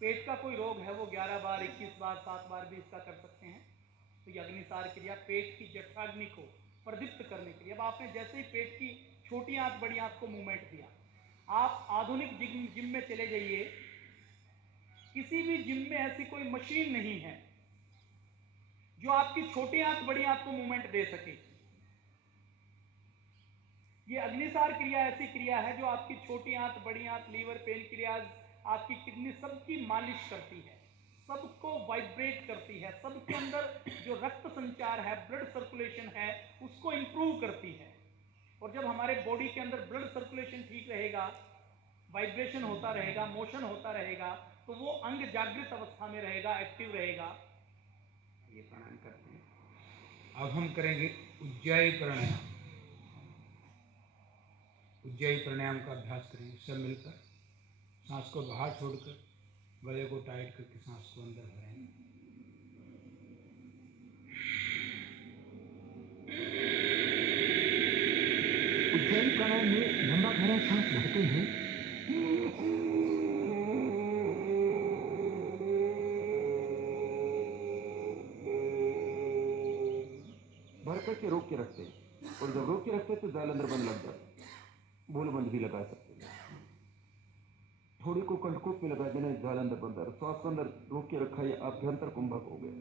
पेट का कोई रोग है वो 11 बार, 21 बार, 7 बार भी इसका कर सकते हैं। तो ये अग्निसार क्रिया पेट की जठराग्नि को प्रदीप्त करने के लिए। अब आपने जैसे ही पेट की छोटी आंत बड़ी आंत को मूवमेंट दिया, आप आधुनिक जिम में चले जाइए, किसी भी जिम में ऐसी कोई मशीन नहीं है जो आपकी छोटी आंत बड़ी आंत को मूवमेंट दे सके। ये अग्निसार क्रिया ऐसी क्रिया है जो आपकी छोटी आंत, बड़ी आंत, लीवर, पेनक्रियाज, आपकी किडनी, सबकी मालिश करती है, सबको वाइब्रेट करती है, सबके अंदर जो रक्त संचार है, ब्लड सर्कुलेशन है, उसको इंप्रूव करती है। और जब हमारे बॉडी के अंदर ब्लड सर्कुलेशन ठीक रहेगा, वाइब्रेशन होता रहेगा, मोशन होता रहेगा, तो वो अंग जागृत अवस्था में रहेगा, एक्टिव रहेगा। ये प्राणायाम करते हैं। अब हम करेंगे उज्जाई प्राणायाम। उज्जाई प्राणायाम का अभ्यास करेंगे सब मिलकर। सांस को बाहर छोड़कर गले को टाइट करके सांस को अंदर भरेंगे। उज्जैन प्राणायाम में लंबा गहरा सांस भरते हैं, के रोक के रखते हैं, और जब रोक के रखते हैं तो दाल अंदर बंद लग जाता है। बोल बंद भी लगा सकते हैं, थोड़ी को कंठकोप में लगा देना, जाल अंदर बंद है, श्वास को अंदर रोक के रखा, या अभ्यंतर कुंभक हो गया।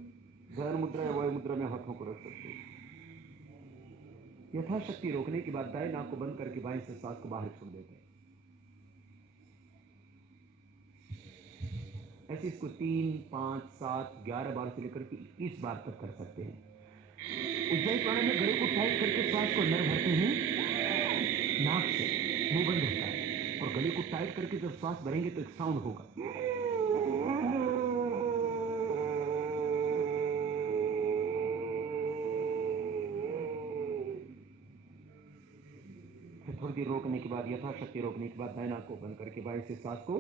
ध्यान मुद्रा या वायु मुद्रा में हाथों को रख सकते हैं। यथाशक्ति रोकने के बाद दाएं नाक को बंद करके बाएं से सांस को बाहर छोड़ देते हैं। ऐसे इसको 3, 5, 7, 11 बार से लेकर के 21 बार तक कर सकते हैं। उज्जाई प्राणायाम में गले को टाइट करके सांस को अंदर भरते हैं, नाक से मुंह बंद होता है, और गले को टाइट करके जब सांस भरेंगे तो एक साउंड होगा। फिर थोड़ी देर रोकने के बाद, यथाशक्ति रोकने के बाद दाएं नाक को बंद करके बाएं से सांस को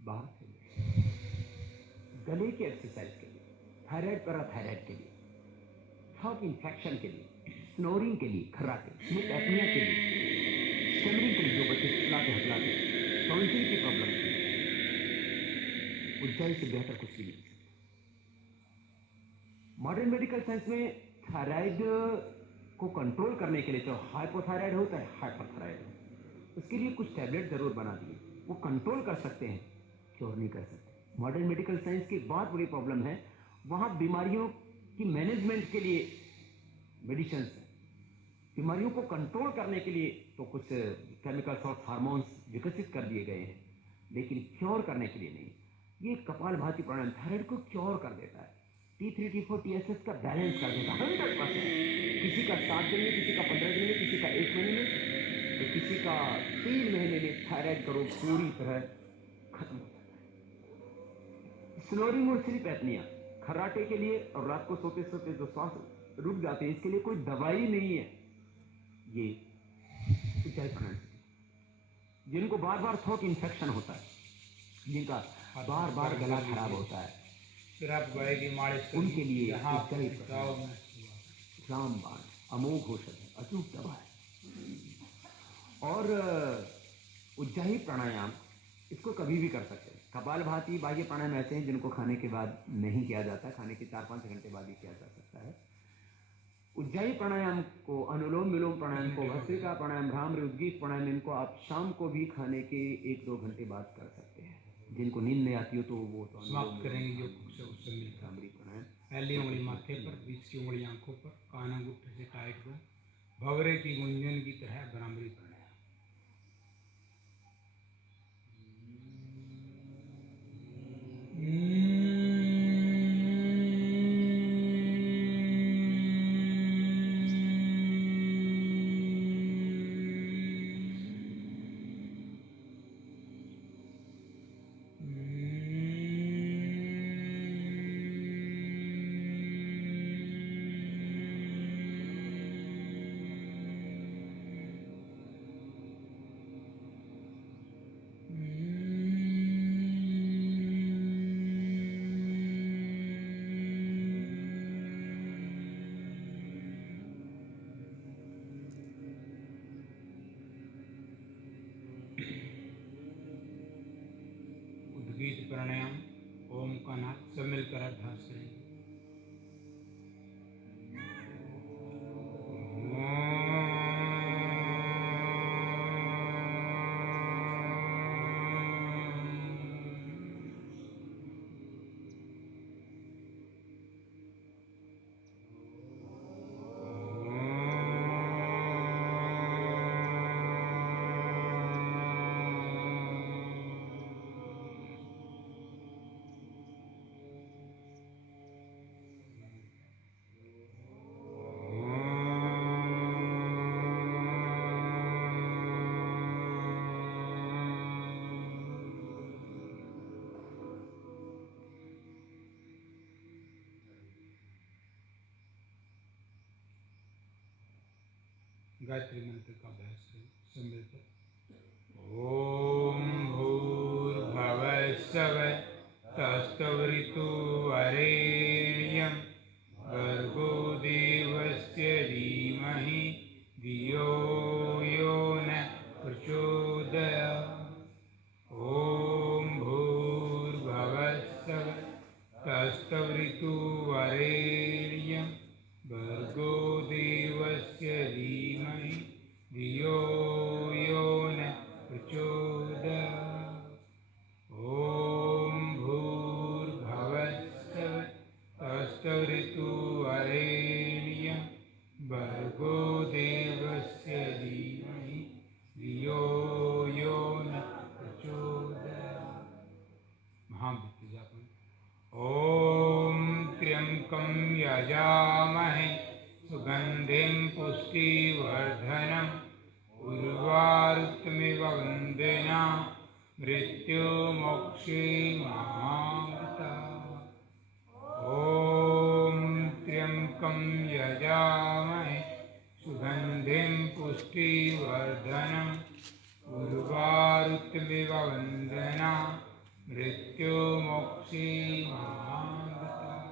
बाहर छोड़ें। गले के एक्सरसाइज के लिए, थायराइड पैराथायराइड के लिए, थ्रोट इन्फेक्शन के लिए, स्नोरिंग के लिए, खर्राटे, स्लीप एपनिया के लिए, स्टमरिंग के लिए, जो बच्चे चिल्लाते हकलाते, टॉन्सिल की प्रॉब्लम के लिए, उज्जाई से बेहतर कुछ भी नहीं। मॉडर्न मेडिकल साइंस में थायराइड को कंट्रोल करने के लिए, चाहे हाइपोथायराइड हो चाहे हाइपरथायराइड हो, उसके लिए कुछ टैबलेट जरूर बना दिए। वो कंट्रोल कर सकते हैं, क्योर नहीं कर सकते। मॉडर्न मेडिकल साइंस की एक बहुत बड़ी प्रॉब्लम है, वहां बीमारियों की मैनेजमेंट के लिए मेडिसिन है, बीमारियों को कंट्रोल करने के लिए तो कुछ केमिकल्स और हार्मोन्स विकसित कर दिए गए हैं, लेकिन क्योर करने के लिए नहीं। ये कपालभाति प्राणायाम थायराइड को क्योर कर देता है, T3, T4, TSH का बैलेंस कर देता है 100%। किसी का 7 दिन में, किसी का 15 दिन में, किसी का 1 महीने में, तो किसी का 3 महीने में थायराइड का रोग पूरी तरह खत्म हो जाता है। स्नोरिंग और स्लीप एपनिया, खर्राटे के लिए और रात को सोते सोते जो सांस रुक जाते हैं, इसके लिए कोई दवाई नहीं है। ये उज्जाई प्राणायाम, जिनको बार बार थ्रोट इन्फेक्शन होता है, जिनका बार बार गला खराब होता है, फिर आप गए की मालिश करिए, उनके लिए जहाँ आपको उज्जाई खिंचाव प्राणायाम महसूस रामबाण अमोघ औषध है, अचूक दवा है। और उज्जाई प्राणायाम इसको कभी भी कर सकते हैं। कपालभाति बाह्य प्राणायाम ऐसे हैं जिनको खाने के बाद नहीं किया जाता, खाने के 4-5 घंटे बाद ही किया जा सकता है। उज्जाई प्राणायाम को, अनुलोम विलोम प्राणायाम को, भस्त्रिका प्राणायाम, भ्रामरी, उद्गीत प्राणायाम, इनको आप शाम को भी खाने के 1-2 घंटे बाद कर सकते हैं। जिनको नींद नहीं आती हो तो वो तो समाप्त करेंगे योग से उससे मिलकर। भ्रामरी प्राणायाम। पहली उंगली माथे पर, बीच की उंगली आंखों पर, कान अंगूठे से टाइट हो, भवरे की गुंजन की तरह भ्रामरी प्राणायाम। उद्गीत प्राणायाम, ओम का नाद सब मिलकर अभ्यास करेंगे। गायत्री मंत्र का अभ्यास करें सब मिलकर। ओम भूर्भुवः स्वः तत्सवितुर्वरेण्यं भर्गो देवस्य धीमहि धियो यो न प्रचोदयात्। ओम भूर्भुवः स्वः तत्सवितुर्वरेण्यं यजामहे सुगन्धिं पुष्टिवर्धनम् उर्वारुकमिव वन्देना मृत्युमोक्षीमामृतात्। ॐ त्र्यम्बकं यजामहे सुगन्धिं पुष्टिवर्धनम् उर्वारुकमिव वन्देना मृत्युमोक्षीमामृतात्।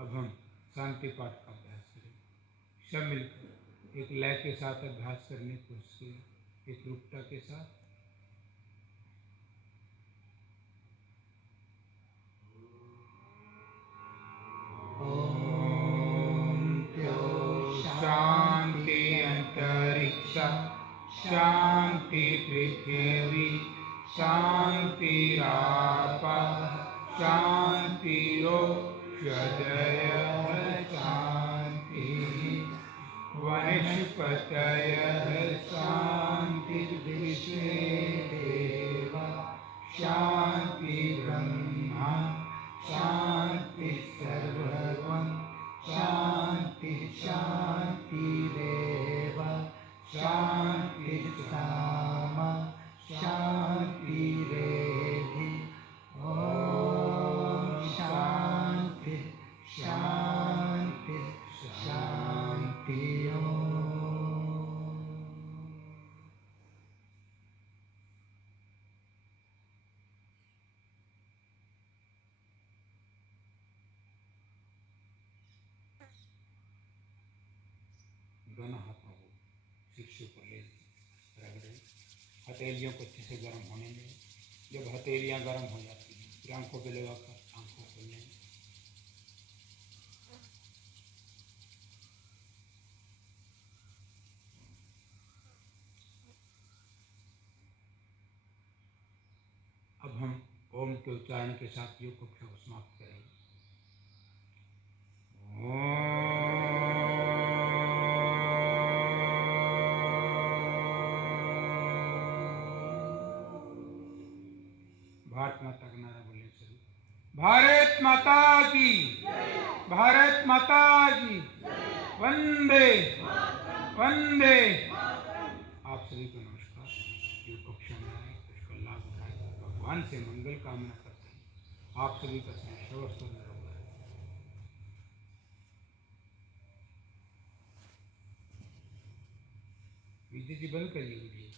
अब हम शांति पाठ का अभ्यास करें। सब मिलकर एक लय के साथ अभ्यास करने की कोशिश करें, एक रूपता के साथ। शांति अंतरिक्ष शांति पृथ्वी शांतिराप शांतिरोषधयः शांतिः वनस्पतयः शांतिर्विश्वे देवा शांतिर्ब्रह्म शांति सर्वं शांति शांतिरेव शांति सामा शांतिरेधि। ओम शांति शांति शांति। दोनों हाथों को शीर्ष पर ले रगड़ें। हथेलियों को अच्छे से गर्म होने दें। जब हथेलियाँ गर्म हो जाती हैं फिर आंखों पे लगाकर आंखों खोल लें। अब हम ओम के उच्चारण के साथ योग कक्षा को समाप्त करेंगे। भारत माता का नारा बोलने से भारत माता की, भारत माता की, वंदे वंदे। आप सभी को नमस्कार। योग कक्षा में आए, उसका लाभ उठाए, भगवान से मंगल कामना करते हैं। आप सभी का स्वस्थ निरोग रहे। विद्या जी बंद करिए वीडियो।